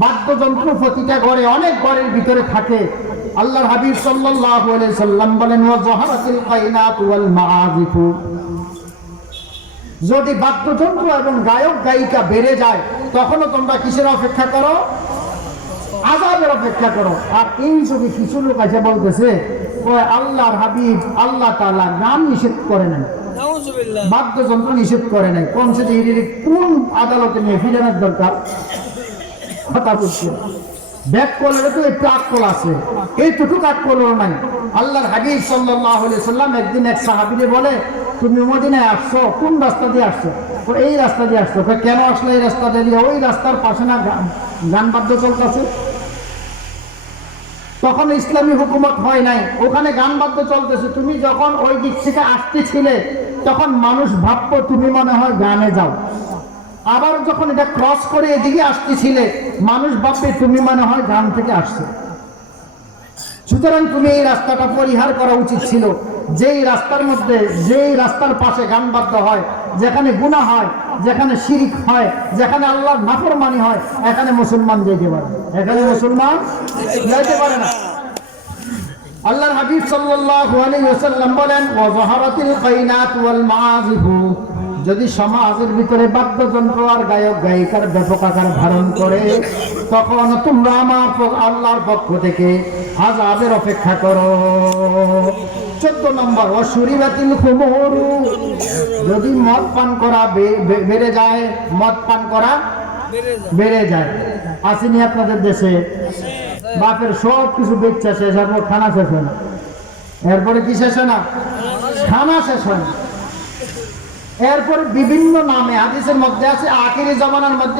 বাদ্যযন্ত্র প্রতিটা ঘরে, অনেক ঘরের ভিতরে থাকে। আল্লাহর হাবিব সাল্লাল্লাহু আলাইহি সাল্লাম বলেন, ওয়াজাহারাতিল কাইনাতু ওয়াল মাআজিফু, যদি বাদ্যযন্ত্র এবং গায়ক গায়িকা বেড়ে যায়, তখনও তোমরা কিসের অপেক্ষা করো? আযাবের অপেক্ষা করো। আর এই যদি কিছু লোক আছে বলতেছে, আল্লাহর হাবিব আল্লাহ তাআলা গান নিষেধ করে নাই, বাদ্যযন্ত্র নিষেধ করে নাই, কোন আদালতে নিয়ে ফিরানোর দরকার? কথা বলছে, ব্যাক কলের তো একটু আকল আছে, এইটুকু আকল নাই। আল্লাহর হাবিব সাল্লাল্লাহু আলাইহি সাল্লাম একদিন এক সাহাবীকে বলে, তুমি মদিনায় আসছো, কোন রাস্তা দিয়ে আসছো? এই রাস্তা দিয়ে আসছো। কেন আসলে এই রাস্তা দিয়ে? ওই রাস্তার পাশে না গান বাদ্য চলতেছে। তখন ইসলামী হুকুমত হয় নাই, ওখানে গান বাদ্য চলতেছে, তুমি যখন ওই দিক থেকে আসতেছিলে, তখন মানুষ ভাবতো তুমি মনে হয় গানে যাও। আবার যখন এটা ক্রস করে এদিকে আসতেছিলে, মানুষ ভাববে তুমি মনে হয় গান থেকে আসছো। সুতরাং তুমি এই রাস্তাটা পরিহার করা উচিত ছিল। যেই রাস্তার মধ্যে, যেই রাস্তার পাশে গান বাদ্য হয়, যেখানে গুনাহ হয়, যেখানে শিরক হয়, যেখানে আল্লাহর নাফরমানি হয়, এখানে মুসলমান যেতে পারে, এখানে মুসলমান যেতে পারে না। আল্লাহর হাবিব সাল্লাল্লাহু আলাইহি ওয়াসাল্লাম বলেন, ওয়াজাহারাতিল কাইনাতু ওয়াল মাআজিফু, যদি সমাজের ভিতরে বাদ্যযন্ত্র আর গায়ক গায়িকার ব্যাপক আকার ধারণ করে, তখন তোমরা আমার আল্লাহর পক্ষ থেকে আযাবের অপেক্ষা করো। 14 নম্বর, ওয়াশুরিবাতিল খুমুরু, যদি মদ পান করা বেড়ে যায়, মদ পান করা বেড়ে যায়। আসেনি আপনাদের দেশে? বাপের সব কিছু বেচা শেষ, এরপর খানা শেষ হয় না। এরপরে কি শেষ হয় না? খানা শেষ হয় না। এরপর বিভিন্ন নামে, হাদিসের মধ্যে আছে আখিরি জামানার মধ্যে